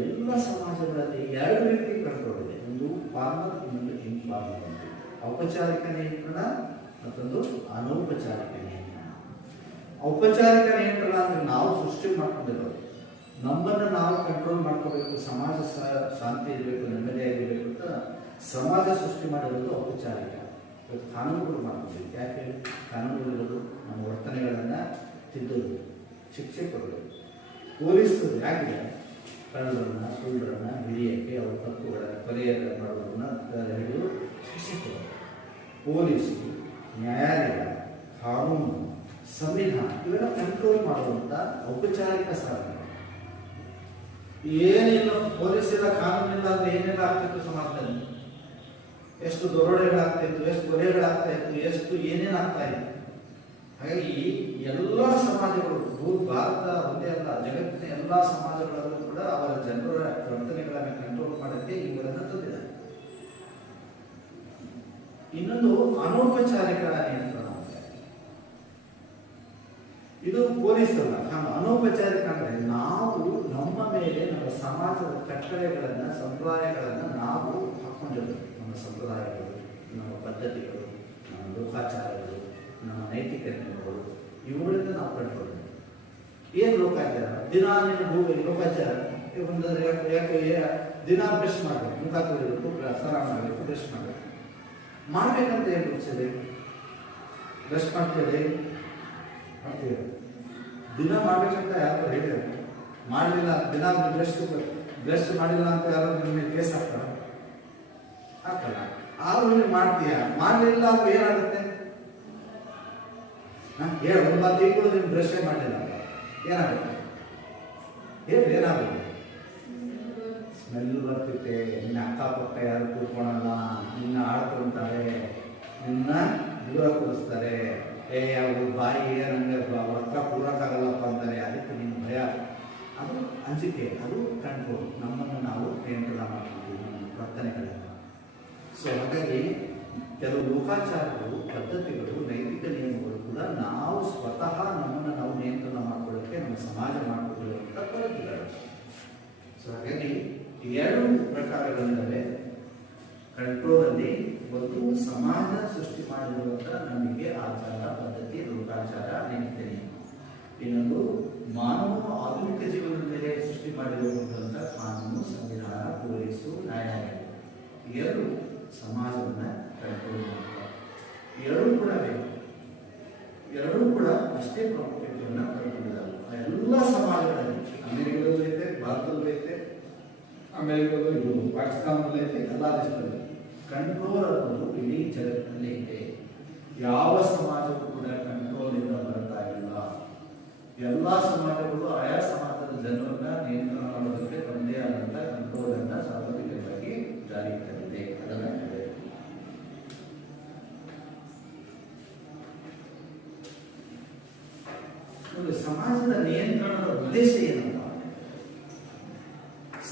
ಎಲ್ಲ ಸಮಾಜಗಳಲ್ಲಿ 2 ರೀತಿ ಕಂಟ್ರೋಲ್ ಇದೆ. ಒಂದು ಫಾರ್ಮಲ್, ಇನ್ನೊಂದು ಇನ್ಫಾರ್ಮಲ್ ಅಂತ. ಔಪಚಾರಿಕ ನಿಯಂತ್ರಣ, ಮತ್ತೊಂದು ಅನೌಪಚಾರಿಕ ನಿಯಂತ್ರಣ. ಔಪಚಾರಿಕ ನಿಯಂತ್ರಣ ಅಂದರೆ ನಾವು ಸೃಷ್ಟಿ ಮಾಡ್ಕೊಂಡಿರೋದು. ನಮ್ಮನ್ನು ನಾವು ಕಂಟ್ರೋಲ್ ಮಾಡ್ಕೋಬೇಕು, ಸಮಾಜ ಶಾಂತಿ ಇರಬೇಕು, ನೆಮ್ಮದಿಯಾಗಿರಬೇಕು ಅಂತ ಸಮಾಜ ಸೃಷ್ಟಿ ಮಾಡಿರೋದು ಔಪಚಾರಿಕ. ಇವತ್ತು ಕಾನೂನುಗಳು ಮಾಡ್ಕೋಬೇಕು. ಯಾಕೆ ಕಾನೂನುಗಳಿರೋದು? ನಮ್ಮ ವರ್ತನೆಗಳನ್ನು ತಿದ್ದೋದು, ಶಿಕ್ಷೆ ಕೊಡೋದು. ಪೊಲೀಸರು ಯಾಕೆ? ಕಳ್ಳರನ್ನ, ಸುಳ್ಳರನ್ನ ಹಿಡಿಯೋಕ್ಕೆ, ಅವ್ರ ತಪ್ಪುಗಳನ್ನು ಪರಿಹಾರ ಮಾಡೋದನ್ನ ಹಿಡಿದು ಶಿಕ್ಷೆ ಕೊಡೋದು. ಪೊಲೀಸು, ನ್ಯಾಯಾಲಯ, ಕಾನೂನು, ಸಂವಿಧಾನ ಇವೆಲ್ಲ ಕಂಟ್ರೋಲ್ ಮಾಡುವಂಥ ಔಪಚಾರಿಕ ಸಾಧನೆ. ಏನಿಲ್ಲ, ಪೊಲೀಸ್ ಇಲ್ಲ, ಕಾನೂನಿಲ್ಲ ಅಂದ್ರೆ ಏನೆಲ್ಲ ಆಗ್ತಿತ್ತು ಸಮಾಜದಲ್ಲಿ? ಎಷ್ಟು ದರೋಡೆಗಳಾಗ್ತಾ ಇತ್ತು, ಎಷ್ಟು ಕೊಲೆಗಳಾಗ್ತಾ ಇತ್ತು, ಎಷ್ಟು ಏನೇನಾಗ್ತಾ ಇತ್ತು. ಹಾಗಾಗಿ ಎಲ್ಲ ಸಮಾಜಗಳು, ಭಾರತ ಒಂದೇ ಅಲ್ಲ, ಜಗತ್ತಿನ ಎಲ್ಲ ಸಮಾಜಗಳಲ್ಲೂ ಕೂಡ ಅವರ ಜನರ ವರ್ತನೆಗಳನ್ನು ಕಂಟ್ರೋಲ್ ಮಾಡೋಕ್ಕೆ ಇವುಗಳನ್ನು ತಂದಿದ್ದಾರೆ. ಇನ್ನೊಂದು ಅನೌಪಚಾರಿಕ ನಿಯಂತ್ರಣ. ಇದು ಪೊಲೀಸ್ ಅಲ್ಲ. ಅನೌಪಚಾರಿಕ ಅಂದ್ರೆ ನಾವು ನಮ್ಮ ಮೇಲೆ ನಮ್ಮ ಸಮಾಜದ ಕಟ್ಟಳೆಗಳನ್ನ, ಸಂಪ್ರದಾಯಗಳನ್ನ ನಾವು ಹಾಕೊಂಡಿರ್ಬೇಕು. ನಮ್ಮ ಸಂಪ್ರದಾಯಗಳು, ನಮ್ಮ ಪದ್ಧತಿಗಳು, ನಮ್ಮ ಲೋಕಾಚಾರಗಳು, ನಮ್ಮ ನೈತಿಕತೆಗಳು, ಇವುಗಳಿಂದ ನಾವು ಕಂಟ್ರೋಲ್. ಏನು ಲೋಕಾಚಾರ? ದಿನ ಲೋಕಾಚಾರ ಯಾಕೆ ದಿನ ಬ್ರಷ್ ಮಾಡಬೇಕು, ಮುಖ ತೊಳಿಬೇಕು, ಸ್ನಾನ ಮಾಡಬೇಕು, ಬ್ರಷ್ ಮಾಡಬೇಕು. ಮಾಡಬೇಕಂತ ಏನು ಗೊತ್ತಿದೆ? ಬ್ರಷ್ ಮಾಡ್ತೀರಿ ಮಾಡ್ತೀವಿ, ದಿನ ಮಾಡ್ಬೇಕಂತ ಯಾರು ಹೇಳಿದ್ರು? ಮಾಡಲಿಲ್ಲ ದಿನ ಬ್ರಷ್ ಮಾಡಿಲ್ಲ ಅಂತ ಯಾರು ನಿಮಗೆ ಕೇಸ್ ಹಾಕ್ತಾರ? ಹಾಕಲ್ಲ. ಆದ್ರೂ ಮಾಡ್ತೀಯ, ಮಾಡಲಿಲ್ಲ ಅಂದ್ರೆ ಏನಾಗುತ್ತೆ? ಹೇಳು, ಒಂದು ಮಾತು ಈಗ ಕೂಡ ನೀವು ಬ್ರಷೇ ಮಾಡಲಿಲ್ಲ ಏನಾಗುತ್ತೆ? ಹೇಳಿ ಏನಾಗುತ್ತೆ? ಸ್ಮೆಲ್ ಬರ್ತಿತ್ತೆ, ನಿನ್ನ ಅಕ್ಕಪಕ್ಕ ಯಾರು ಕೂತ್ಕೊಳಲ್ಲ, ನಿನ್ನ ಆಡ್ಕೊಳ್ತಾರೆ, ನಿನ್ನ ದೂರ ಕೂರಿಸ್ತಾರೆ, ಅವ್ರ ಬಾಯಿ ನನಗೆ ಒಕ್ಕ ಕೂರಕ್ಕಾಗಲ್ಲಪ್ಪ ಅಂತಾರೆ, ಅದಕ್ಕೆ ನಿನ್ನ ಭಯ, ಅದು ಅಂಜಿಕೆ, ಅದು ಕಂಟ್ರೋಲ್. ನಮ್ಮನ್ನು ನಾವು ನಿಯಂತ್ರಣ ಮಾಡ್ತೀವಿ ನಮ್ಮ ವರ್ತನೆಗಳನ್ನು. ಸೊ ಹಾಗಾಗಿ ಕೆಲವು ಲೋಕಾಚಾರಗಳು, ಪದ್ಧತಿಗಳು, ನೈತಿಕ ನಿಯಮಗಳು ಕೂಡ ನಾವು ಸ್ವತಃ ನಮ್ಮನ್ನು ನಾವು ನಿಯಂತ್ರಣ ಮಾಡ್ಕೊಳ್ಳೋಕ್ಕೆ ನಮ್ಮ ಸಮಾಜ ಮಾಡಿಕೊಳ್ಳುವಂಥ ಪದ್ಧತಿಗಳು. ಸೊ ಹಾಗಾಗಿ ಎರಡು ಪ್ರಕಾರಗಳಿದ್ದಾವೆ ಕಂಟ್ರೋಲಲ್ಲಿ. ಒಂದು ಸಮಾಜ ಸೃಷ್ಟಿ ಮಾಡಿರುವಂಥ ನಂಬಿಕೆ, ಆಚಾರ, ಪದ್ಧತಿ, ಲೋಕಾಚಾರ, ನೈತಿಕ ನಿಯಮ. ಇನ್ನೊಂದು ಮಾನವ ಆಧುನಿಕ ಜೀವನದ ಮೇಲೆ ಸೃಷ್ಟಿ ಮಾಡಿರುವಂಥ ಕಾನೂನು, ಸಂವಿಧಾನ, ಪೊಲೀಸು, ನ್ಯಾಯಾಲಯ. ಎರಡು ಸಮಾಜವನ್ನು ಕಂಟ್ರೋಲ್ ಮಾಡ್ತಾರೆ. ಎರಡೂ ಕೂಡ ಬೇಕು, ಎರಡೂ ಕೂಡ ಅಷ್ಟೇ ಪ್ರಾಮುಖ್ಯತೆಯನ್ನು ಪಡೆದುಕೊಂಡಿದ್ದಾರೆ ಎಲ್ಲ ಸಮಾಜಗಳಲ್ಲಿ. ಅಮೆರಿಕದಲ್ಲೂ ಐತೆ, ಭಾರತದಲ್ಲೂ ಐತೆ, ಅಮೆರಿಕದಲ್ಲೂ, ಪಾಕಿಸ್ತಾನದಲ್ಲೂ ಐತೆ, ಎಲ್ಲ ದೇಶಗಳಲ್ಲಿ ಕಂಟ್ರೋಲ್ ಅನ್ನೋದು ಇಡೀ ಜಗತ್ತಿನಲ್ಲಿ ಇದೆ. ಯಾವ ಸಮಾಜವೂ ಕೂಡ ಕಂಟ್ರೋಲಿಂದ ಬರ್ತಾ ಇಲ್ಲ. ಎಲ್ಲ ಸಮಾಜಗಳು ಆಯಾ ಸಮಾಜದ ಜನರನ್ನ ನಿಯಂತ್ರಣ ಮಾಡೋದಕ್ಕೆ ತಮ್ಮದೇ ಆದಂಥ ಕಂಟ್ರೋಲನ್ನು ಸಾರ್ವತ್ರಿಕವಾಗಿ ಜಾರಿಗೆ ತಂದಿದೆ. ಅದನ್ನು ಸಮಾಜದ ನಿಯಂತ್ರಣದ ಉದ್ದೇಶ ಏನಂತ?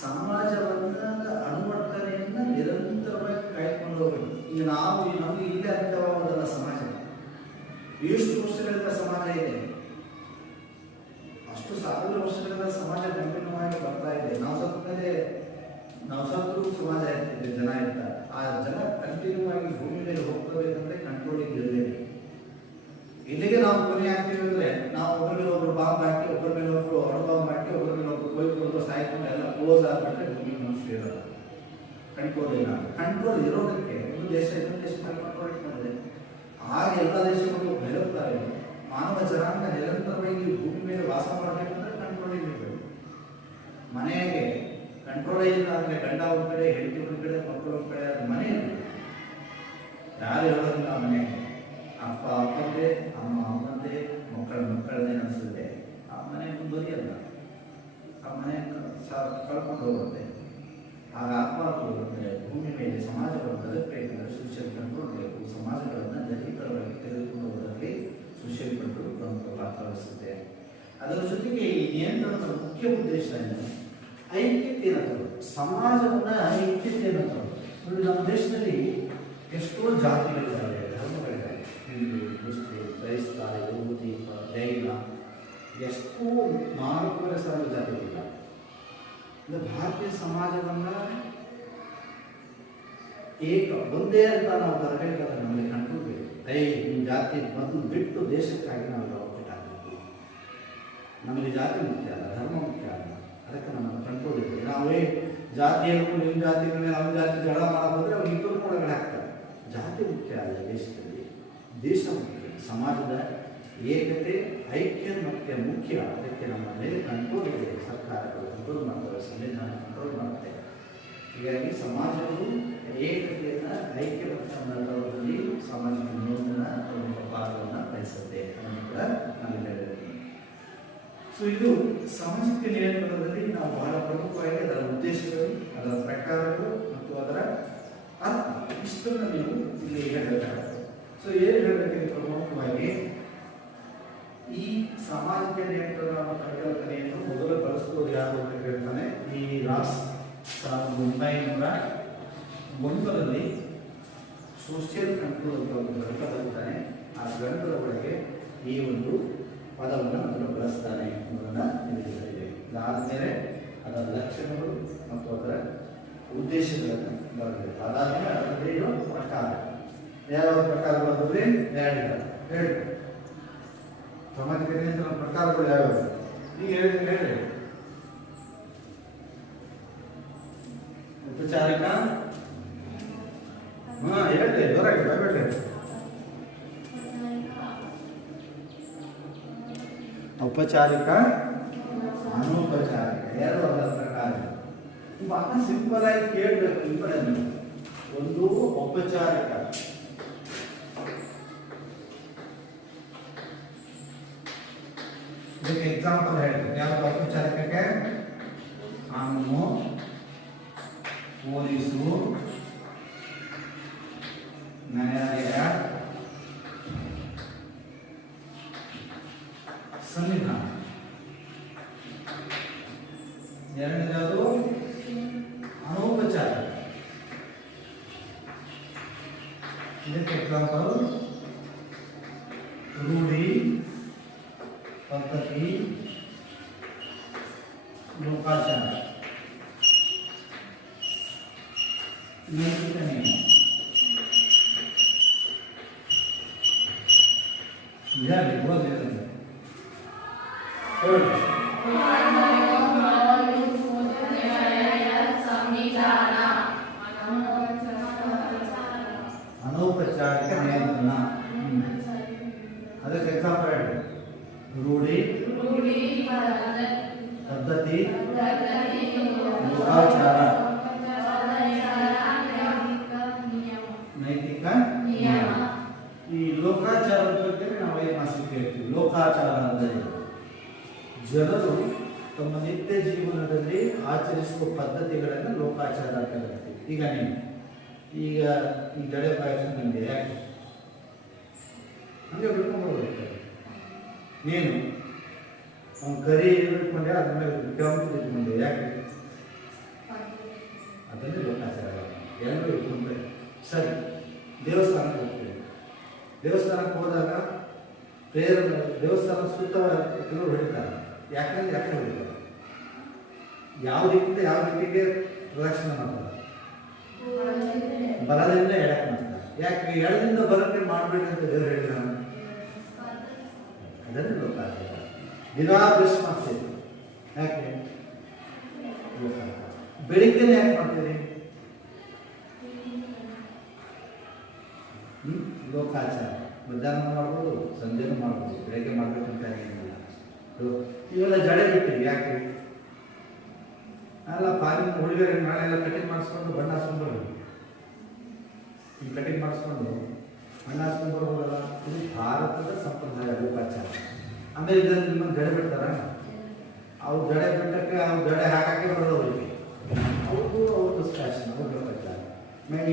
ಸಮಾಜವನ್ನ ಅನುವರ್ತನೆಯನ್ನ ನಿರಂತರವಾಗಿ ಕಾಯ್ಕೊಂಡು ಹೋಗಬೇಕು. ಈಗ ನಾವು ನಮ್ಗೆ ಇಲ್ಲೇ ಅಂತ್ಯವಾಗೋದಲ್ಲ ಸಮಾಜ. ಎಷ್ಟು ವರ್ಷಗಳಿಂದ ಸಮಾಜ ಇದೆ, ಅಷ್ಟು ಸಾವಿರ ವರ್ಷಗಳಿಂದ ಸಮಾಜ ಸಂಪೂರ್ಣವಾಗಿ ಬರ್ತಾ ಇದೆ. ನಾವು ಸತ್ತರೂ ಸಮಾಜ ಇರ್ತಿದೆ, ಜನ ಇರ್ತಾರೆ. ಆ ಜನ ಕಂಟಿನ್ಯೂ ಆಗಿ ಭೂಮಿ ಮೇಲೆ ಹೋಗ್ಕೋಬೇಕಂದ್ರೆ ಕಂಟ್ರೋಲಿಂಗ್ ಇರಬೇಕು. ಇಲ್ಲಿಗೆ ನಾವು ಕೊನೆ ಆಗ್ತೀವಿ ಅಂದ್ರೆ ನಾವು ಒಬ್ಬರ ಮೇಲೆ ಒಬ್ಬರು ಬಾಂಬ್ ಹಾಕಿ, ಒಬ್ಬರ ಮೇಲೆ ಒಬ್ಬರು ಅಣುಬಾಂಬ್ ಹಾಕಿ, ಒಬ್ಬರ ಮೇಲೆ ಒಬ್ಬರು ಕೊಯ್ಕೊಂಡು ಸಾಯ್ಕೊಂಡು ಎಲ್ಲ ಕ್ಲೋಸ್ ಆಗ್ಬಿಟ್ರೆ ಭೂಮಿ ಮನುಷ್ಯ ಇರೋಲ್ಲ. ಕಂಟ್ರೋಲ್ ಇಲ್ಲ. ಕಂಟ್ರೋಲ್ ಇರೋದಕ್ಕೆ ಒಂದು ದೇಶ ಇನ್ನೊಂದು ದೇಶ ಕಂಟ್ರೋಲ್ ಮಾಡಿದೆ. ಆಗ ಎಲ್ಲ ದೇಶಗಳು ಬೆಳೆಯುತ್ತಾರೆ. ಮಾನವ ಜನಾಂಗ ನಿರಂತರವಾಗಿ ಭೂಮಿ ಮೇಲೆ ವಾಸ ಮಾಡಬೇಕಂದ್ರೆ ಕಂಟ್ರೋಲಿಂಗ್ ಇರಬೇಕು. ಮನೆಗೆ ಕಂಟ್ರೋಲ್ ಇಲ್ಲ ಅಂದ್ರೆ ಗಂಡ ಒಂದು ಕಡೆ, ಹೆಂಡತಿ ಒಂದು ಕಡೆ, ಮಕ್ಕಳು ಒಂದು ಕಡೆ, ಅದು ಮನೆ ಯಾರು ಹೇಳೋದಿಲ್ಲ. ಮನೆಗೆ ಅಪ್ಪ ಅಪ್ಪಂದೇ, ಅಮ್ಮ ಅಮ್ಮಂದೇ, ಮಕ್ಕಳದೇ ಅನಿಸುತ್ತೆ. ಆ ಮನೆ ಮುಂದುವರಿಯಲ್ಲ, ಆ ಮನೆ ಕಳ್ಕೊಂಡು ಹೋಗುತ್ತೆ. ಆಗ ಆತ್ಮಹತ್ಯೆ ಭೂಮಿ ಮೇಲೆ ಸಮಾಜವನ್ನು ಬದುಕಬೇಕಂದ್ರೆ ಸೋಷಿಯಲ್ ಕಂಟ್ರೋಲ್ ಬೇಕು. ಸಮಾಜಗಳನ್ನು ದೈಹಿಕವಾಗಿ ತೆಗೆದುಕೊಂಡು ಹೋದಲ್ಲಿ ಸೋಷಿಯಲ್ ಕಂಟ್ರೋಲ್ ಪ್ರಮುಖ ಪಾತ್ರ ವಹಿಸುತ್ತೆ. ಅದರ ಜೊತೆಗೆ ಈ ನಿಯಂತ್ರಣದ ಮುಖ್ಯ ಉದ್ದೇಶ ಐಕ್ಯತೆಯನ್ನು ತರೋದು, ಸಮಾಜವನ್ನು ಐಕ್ಯತೆಯನ್ನು ತರೋದು. ನಮ್ಮ ದೇಶದಲ್ಲಿ ಎಷ್ಟೋ ಜಾತಿಗಳಿದ್ದಾವೆ, ಧರ್ಮಗಳಿದ್ದಾವೆ. ಹಿಂದೂ, ಮುಸ್ಲಿಂ, ಕ್ರೈಸ್ತ, ಯಹೂದಿ, ಜೈನ, ಎಷ್ಟೋ 4,500 ಜಾತಿಗಳಿಲ್ಲ. ಭಾರತೀಯ ಸಮಾಜವನ್ನ ಒಂದೇ ಅಂತ ನಾವು ತರಬೇಕಾದ್ರೆ ನಮಗೆ ಕಂಟ್ರೋಲ್ ಬೇಕು. ಈ ಜಾತಿ ಮೊದಲು ಬಿಟ್ಟು ದೇಶಕ್ಕಾಗಿ ನಾವು ಹೋಗ್ಬೇಕಾಗಬೇಕು. ನಮಗೆ ಜಾತಿ ಮುಖ್ಯ ಅಲ್ಲ, ಧರ್ಮ ಮುಖ್ಯ ಅಲ್ಲ. ಅದಕ್ಕೆ ನಮ್ಮನ್ನು ಕಂಟ್ರೋಲ್ ಇದೆ. ನಾವೇ ಜಾತಿಯನ್ನು ನಿಮ್ಮ ಜಾತಿ ಮೇಲೆ ನಮ್ಮ ಜಾತಿ ಜಗಳ ಮಾಡೋದ್ರೆ ಅವ್ರು ಇಬ್ಬರು ಒಳಗಡೆ ಹಾಕ್ತಾರೆ. ಜಾತಿ ಮುಖ್ಯ ಅಲ್ಲ ದೇಶದಲ್ಲಿ, ದೇಶ ಮುಖ್ಯ. ಸಮಾಜದ ಏಕತೆ, ಐಕ್ಯ ಮುಖ್ಯ. ಅದಕ್ಕೆ ನಮ್ಮ ಮೇಲೆ ಕಂಟ್ರೋಲ್ ಇದೆ. ಸರ್ಕಾರಗಳು ಕಂಟ್ರೋಲ್ ಮಾಡ್ತವೆ, ಸಂವಿಧಾನ ಕಂಟ್ರೋಲ್ ಮಾಡುತ್ತೆ. ಹೀಗಾಗಿ ಸಮಾಜವು ಏಕತೆಯನ್ನು, ಐಕ್ಯತೆಯಲ್ಲಿ ಸಮಾಜದ ನಿಯಂತ್ರಣ ಪ್ರಮುಖ ಪಾತ್ರವನ್ನು ವಹಿಸುತ್ತೆ. ಅದನ್ನು ಕೂಡ ನಾನು ಹೇಳಿದ್ದೀನಿ. ಸೊ ಇದು ಸಾಮಾಜಿಕ ನಿಯಂತ್ರಣದಲ್ಲಿ ನಾವು ಬಹಳ ಪ್ರಮುಖವಾಗಿ ಅದರ ಉದ್ದೇಶಗಳು, ಅದರ ಪ್ರಕಾರಗಳು ಮತ್ತು ಅದರ ಅರ್ಥ ಇಷ್ಟನ್ನು ನೀವು ಇಲ್ಲಿ ಹೇಳಬೇಕಾಗುತ್ತೆ. ಸೊ ಏನು ಹೇಳಬೇಕಿದೆ? ಪ್ರಮುಖವಾಗಿ ಈ ಸಾಮಾಜಿಕ ನಿಯಂತ್ರಣ ಪರಿಕಲ್ಪನೆಯನ್ನು ಮೊದಲು ಬಳಸುವುದು ಯಾರು ಅಂತ ಹೇಳ್ತಾನೆ. ಈ ರಾಸ್ 1901ರಲ್ಲಿ ಸೋಷಿಯಲ್ ಕಂಟ್ರೋಲ್ ಅಂತ ಒಂದು ಗ್ರಂಥ ಬರುತ್ತಾನೆ. ಆ ಗ್ರಂಥದ ಒಳಗೆ ಈ ಒಂದು ಪದವನ್ನು ಮೊದಲು ಬಳಸ್ತಾನೆ ಅನ್ನೋದನ್ನು ತಿಳಿಸಿದ್ದೇವೆ. ಇದಾದಮೇಲೆ ಅದರ ಲಕ್ಷಣಗಳು ಮತ್ತು ಅದರ ಉದ್ದೇಶಗಳನ್ನು ಬರಬೇಕು. ಅದಾದಮೇಲೆ ಅದರಲ್ಲಿ ಇರೋ ಪ್ರಕಾರ, ಯಾವ ಪ್ರಕಾರಗಳು ಅಂದರೆ ಹೇಳಿ ಸಾಮಾಜಿಕ ನಿಯಂತ್ರಣ ಪ್ರಕಾರಗಳು ಯಾವ್ಯಾವ ಈಗ ಹೇಳಿ. ಔಪಚಾರಿಕ, ಹೇಳ್ರಿ ಜೋರಾಗಿ ಬರಬೇಡ್ರಿ. ಔಪಚಾರಿಕ ಅನೌಪಚಾರಿಕ ಎರಡು ಅದರ ಪ್ರಕಾರ. ಬಹಳ ಸಿಂಪಲ್ ಆಗಿ ಕೇಳಬೇಕು ಇಂಪಾರ್ಟೆಂಟ್. ಒಂದು ಔಪಚಾರಿಕ, ಇದಕ್ಕೆ ಎಕ್ಸಾಂಪಲ್ ಹೇಳ್ತೀನಿ. ಯಾವ್ದು ಔಪಚಾರಿಕಕ್ಕೆ? ಕಾನೂನು, ಪೊಲೀಸು, ನ್ಯಾಯಾಲಯ, ಸಂವಿಧಾನ. ಎರಡನೇದು ಅನೌಪಚಾರಿಕ. ಇದಕ್ಕೆ ಎಕ್ಸಾಂಪಲ್ ರೂಢಿ, ಪದ್ಧತಿ, ಲೋಕಾಚಾರ, ನೈತಿಕ ನಿಯಮ. ಇದಾಗಲಿ ಓದಿದ್ರೆ ಅನೌಪಚಾರಿಕ ನಿಯಂತ್ರಣ. ಅದಕ್ಕೆ ಎಕ್ಸಾಂಪಲ್ ಹೇಳಿ. ರೂಢಿ, ಪದ್ಧತಿ, ಲೋಕಾಚಾರ, ನೈತಿಕ ನಿಯಮ. ಈ ಲೋಕಾಚಾರದ ಬಗ್ಗೆ ನಾವು ಏನು ಮಾಹಿತಿ ಹೇಳ್ತೀವಿ? ಲೋಕಾಚಾರ ಅಂದರೆ ಜನರು ತಮ್ಮ ನಿತ್ಯ ಜೀವನದಲ್ಲಿ ಆಚರಿಸುವ ಪದ್ಧತಿಗಳನ್ನು ಲೋಕಾಚಾರ ಅಂತ ಹೇಳ್ತೀವಿ. ಈಗ ನೀವು ಈಗ ಈ ಜಡೆ ಪಾಯಸ ನಿಮಗೆ ಯಾಕೆ ಹಂಗೆ ಬಿಟ್ಕೊಂಡು ನೀನು ಅವ್ನು ಕರಿ ಇಟ್ಕೊಂಡೆ, ಅದ್ರ ಮೇಲೆ ಕೆಂಪು ಇಟ್ಕೊಂಡೆ, ಯಾಕೆ? ಅದನ್ನೇ ಲೋಕಾಚಾರ. ಎಲ್ಲರೂ ಇಟ್ಕೊಂಡ್ರೆ ಸರಿ. ದೇವಸ್ಥಾನಕ್ಕೆ ಹೋಗ್ತೀವಿ. ದೇವಸ್ಥಾನಕ್ಕೆ ಹೋದಾಗ ದೇವಸ್ಥಾನ ಸುತ್ತ ಕೆಲವರು ಹೊಡಿತಾರೆ. ಯಾಕೆ ಹೊಡಿತಾರೆ? ಯಾವ ರೀತಿಯಿಂದ ಯಾವ ರೀತಿಗೆ ಪ್ರದಕ್ಷಿಣೆ ಮಾಡ್ತಾರೆ? ಬಲದಿಂದ ಎಡಕ್ಕೆ ಮಾಡ್ತಾರೆ. ಯಾಕೆ? ಎಡದಿಂದ ಬಲಕ್ಕೆ ಮಾಡಬೇಡಿ ಅಂತ ದೇವರು ಹೇಳಿದ. ಅದನ್ನೇ ಲೋಕಾಚಾರ. ದಿನಾ ಬ್ರಷ್ ಮಾಡ್ತೀವಿ. ಯಾಕೆ? ಬೆಳಿಗ್ಗೆನೇ ಯಾಕೆ ಮಾಡ್ತೀರಿ? ಲೋಕಾಚಾರ. ಮಧ್ಯಾಹ್ನ ಮಾಡ್ಬೋದು, ಸಂಜೆನೂ ಮಾಡ್ಬೋದು, ಬೆಳಗ್ಗೆ ಮಾಡ್ಬೇಕಂತ ಏನಿಲ್ಲ. ಇವೆಲ್ಲ ಜಡೆ ಬಿಟ್ಟಿವಿ. ಯಾಕೆ? ಅಲ್ಲ ಪಾಲಿನ ಹುಡುಗರು ನಾಳೆ ಎಲ್ಲ ಕಟಿಂಗ್ ಮಾಡಿಸ್ಕೊಂಡು ಬಣ್ಣ ಹಾಸ್ಕೊಂಡು ಬರ್ಬೋದು. ಈ ಕಟಿಂಗ್ ಮಾಡಿಸ್ಕೊಂಡು ಬಣ್ಣ ಹಾಸ್ಕೊಂಡು ಬರ್ಬೋದಲ್ಲ. ಇದು ಭಾರತದ ಸಂಪ್ರದಾಯ ಲೋಕಾಚಾರ. ಆಮೇಲೆ ಇದನ್ನು ನಿಮ್ಮನ್ನು ಜಡೆ ಬಿಡ್ತಾರ. ಅವ್ರು ಜಡೆ ಬಿಟ್ಟಕ್ಕೆ ಅವ್ರು ಜಡೆ ಹಾಕಕ್ಕೆ ಬರೋದವ್ರಿಗೆ ಅವ್ರದ್ದು ಫ್ಯಾಷನ್, ಅವ್ರ ಲೋಕಾಚಾರ.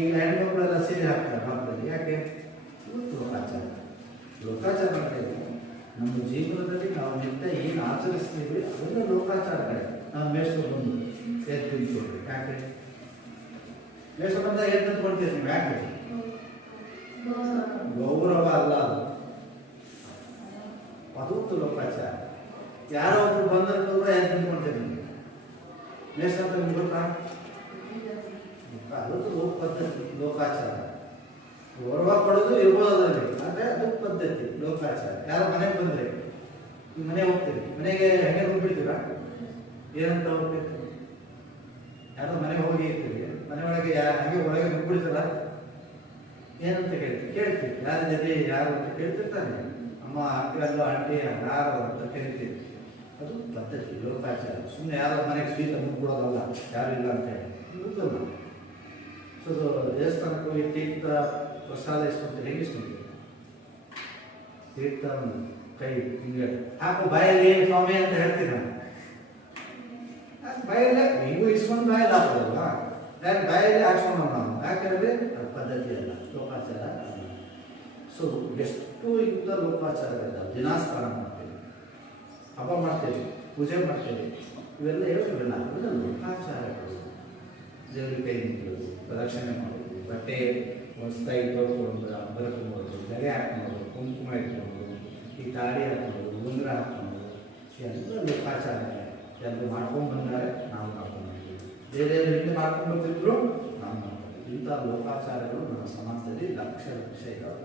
ಈಗ ಹೆಣ್ಮಕ್ಳೆಲ್ಲ ಸೀರೆ ಹಾಕ್ತಾರೆ ಭಾರತದಲ್ಲಿ. ಯಾಕೆ? ಲೋಕಾಚಾರ. ಲೋಕಾಚಾರ ಅಂದರೆ ನಮ್ಮ ಜೀವನದಲ್ಲಿ ನಾವು ನಿತ್ಯ ಏನು ಆಚರಿಸ್ತೀವಿ ಅದೆಲ್ಲ ಲೋಕಾಚಾರಗಳೇ. ನಾವು ಮೇಷ್ಟ್ರು ಬಂದು ಎದ್ದು ತಿಂತೀವಿ. ಯಾಕೆ? ಮೇಷ್ಟ್ರು ಬಂದಾಗ ಎದ್ದು ನಿಂತ್ಕೊಳ್ತೀವಿ ನೀವು. ಯಾಕೆ? ಗೌರವ ಅಲ್ಲ ಅದು ಲೋಕಾಚಾರ. ಯಾರೋ ಒಬ್ರು ಬಂದರೂ ಎದ್ದು ನಿಂತ್ಕೊಳ್ತೀವಿ ನಿಮಗೆ. ಮೇಷ್ಟ್ರು ಅಂತ ನಿಮ್ಗೆ ಗೊತ್ತಾ? ಅದು ಪದ್ಧತಿ, ಲೋಕಾಚಾರ. ಗೌರವ ಕೊಡೋದು ಇರ್ಬೋದು ಅದರಲ್ಲಿ, ಆದರೆ ಅದು ಪದ್ಧತಿ, ಲೋಕಾಚಾರ. ಯಾರೋ ಮನೆಗೆ ಬಂದರೆ ನೀವು ಮನೆಗೆ ಹೋಗ್ತೀರಿ, ಮನೆಗೆ ಹೆಂಗೆ ಹೋಗ್ಬಿಡ್ತೀರಾ? ಏನಂತ ಹೋಗ್ಬೇಕು? ಯಾರೋ ಮನೆಗೆ ಹೋಗಿ ಇರ್ತೀರಿ, ಮನೆಯೊಳಗೆ ಹಾಗೆ ಒಳಗೆ ನುಗ್ಬಿಡ್ತಾರ. ಏನಂತ ಕೇಳ್ತೀವಿ ಯಾರ ಜೊತೆ ಯಾರು ಅಂತ ಕೇಳ್ತಿರ್ತಾನೆ. ಅಮ್ಮ ಅಂಟಿಯಲ್ಲೋ ಆಂಟಿ ಯಾರು ಅಂತ ಕೇಳ್ತೀವಿ. ಅದು ಪದ್ಧತಿ, ಲೋಕಾಚಾರ. ಸುಮ್ಮನೆ ಯಾರೋ ಮನೆಗೆ ಸ್ವೀಟ್ ಮುಗ್ಬಿಡೋದಲ್ಲ, ಯಾರು ಇಲ್ಲ ಅಂತ ಹೇಳಿ ಮುಗ್ದಲ್ಲ. ಸೊ ದೇವಸ್ಥಾನಕ್ಕೆ ಹೋಗಿ ತೀರ್ಥ ಪ್ರಸಾದ ಇಸ್ಕೊಂತೀವಿ. ಹೆಂಗೆ ಇಸ್ಕೊಂತೀವಿ? ತೀರ್ಥ ಕೈ ಹಿಂಗೆ ಹಾಕು ಬಾಯಲ್ಲಿ ಸ್ವಾಮಿ ಅಂತ ಹೇಳ್ತೀವಿ ನಾವು. ಬಾಯಲ್ಲೇ ಹಿಂಗೂ ಇಸ್ಕೊಂಡು ಬಾಯಲ್ಲಿ ಹಾಕೋದಲ್ವ? ಯಾಕೆ ಬಾಯಲ್ಲಿ ಹಾಕ್ಸ್ಕೊಂಡು ನಾವು? ಯಾಕಂದರೆ ಅದು ಪದ್ಧತಿ ಅಲ್ಲ, ಲೋಕಾಚಾರ ಅಲ್ಲ. ಸೊ ಎಷ್ಟು ಇಂಥ ಲೋಕಾಚಾರಗಳಿದ್ದಾವೆ. ದಿನಾ ಸ್ನಾನ ಮಾಡ್ತೀವಿ, ಹಬ್ಬ ಮಾಡ್ತೇವೆ, ಪೂಜೆ ಮಾಡ್ತೇವೆ. ಇವೆಲ್ಲ ಹೇಳ್ತೀವಿ ನಾವು. ಇವೆಲ್ಲ ಲೋಕಾಚಾರಗಳು. ದೇವರಿಗೆ ಕೈ ನಿಂತಿರೋದು, ಪ್ರದಕ್ಷಿಣೆ ಮಾಡೋದು, ಬಟ್ಟೆ ಹೊಸದಾಗಿ ತೊಳ್ಕೊಂಡು ಬರ್ಕೊಬೋದು, ಜಡೆ ಹಾಕ್ಕೊಬೋದು, ಕುಂಕುಮ ಇಟ್ಕೊಂಡು, ಈ ತಾಳಿ ಹಾಕ್ಕೊಂಡು, ಉಂಗುರ ಹಾಕ್ಕೊಂಡು, ಎಲ್ಲ ಲೋಕಾಚಾರ. ಎಲ್ಲರೂ ಮಾಡ್ಕೊಂಡು ಬಂದರೆ ನಾವು ಮಾಡ್ಕೊಂಡು ಬರ್ತೀವಿ. ಬೇರೆ ಹಿಂದೆ ಮಾಡ್ಕೊಂಡು ಬರ್ತಿದ್ರು ನಾವು ಮಾಡ್ತೀವಿ. ಇಂಥ ಲೋಕಾಚಾರಗಳು ನಮ್ಮ ಸಮಾಜದಲ್ಲಿ ಲಕ್ಷ ಇದ್ದಾವೆ.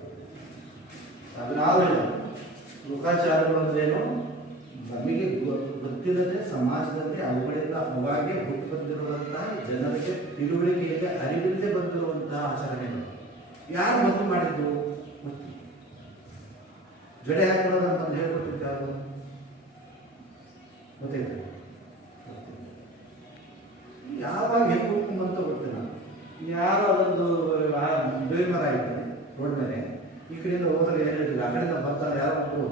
ಅದು ನಾವೇನು ಲೋಕಾಚಾರಗಳು ಅಂದ್ರೇನು? ನಮಗೆ ಗೊತ್ತಿಲ್ಲದೆ ಸಮಾಜದಲ್ಲಿ ಅವುಗಳಿಂದ ಅವಾಗೆ ಹುಟ್ಟು ಬಂದಿರುವಂತಹ ಜನರಿಗೆ ತಿಳುವಳಿಕೆಯಲ್ಲಿ ಅರಿವಿಲ್ಲದೆ ಬಂದಿರುವಂತಹ ಆಚರಣೆಗಳು. ಯಾರು ಮೊದಲು ಮಾಡಿದ್ದು? ಜಡೆ ಹಾಕೊಳ್ಳೋದು ಅಂತ ಹೇಳ್ಕೊಟ್ಟಿದ್ದು ಯಾರು ಗೊತ್ತಿಲ್ಲ. ಯಾವಾಗ ಹೆಗ್ಗುಕ್ಕು ಅಂತ ಗೊತ್ತಿಲ್ಲ. ಯಾರೋ ಅದೊಂದು ಬೇರೆ ಮರ ಇರ್ತದೆ ರೋಡ್ ಮೇಲೆ, ಈ ಕಡೆಯಿಂದ ಹೋದ್ರೆ ಏನಿಲ್ಲ, ಆ ಕಡೆಯಿಂದ ಬರ್ತಾರೆ ಯಾರೋ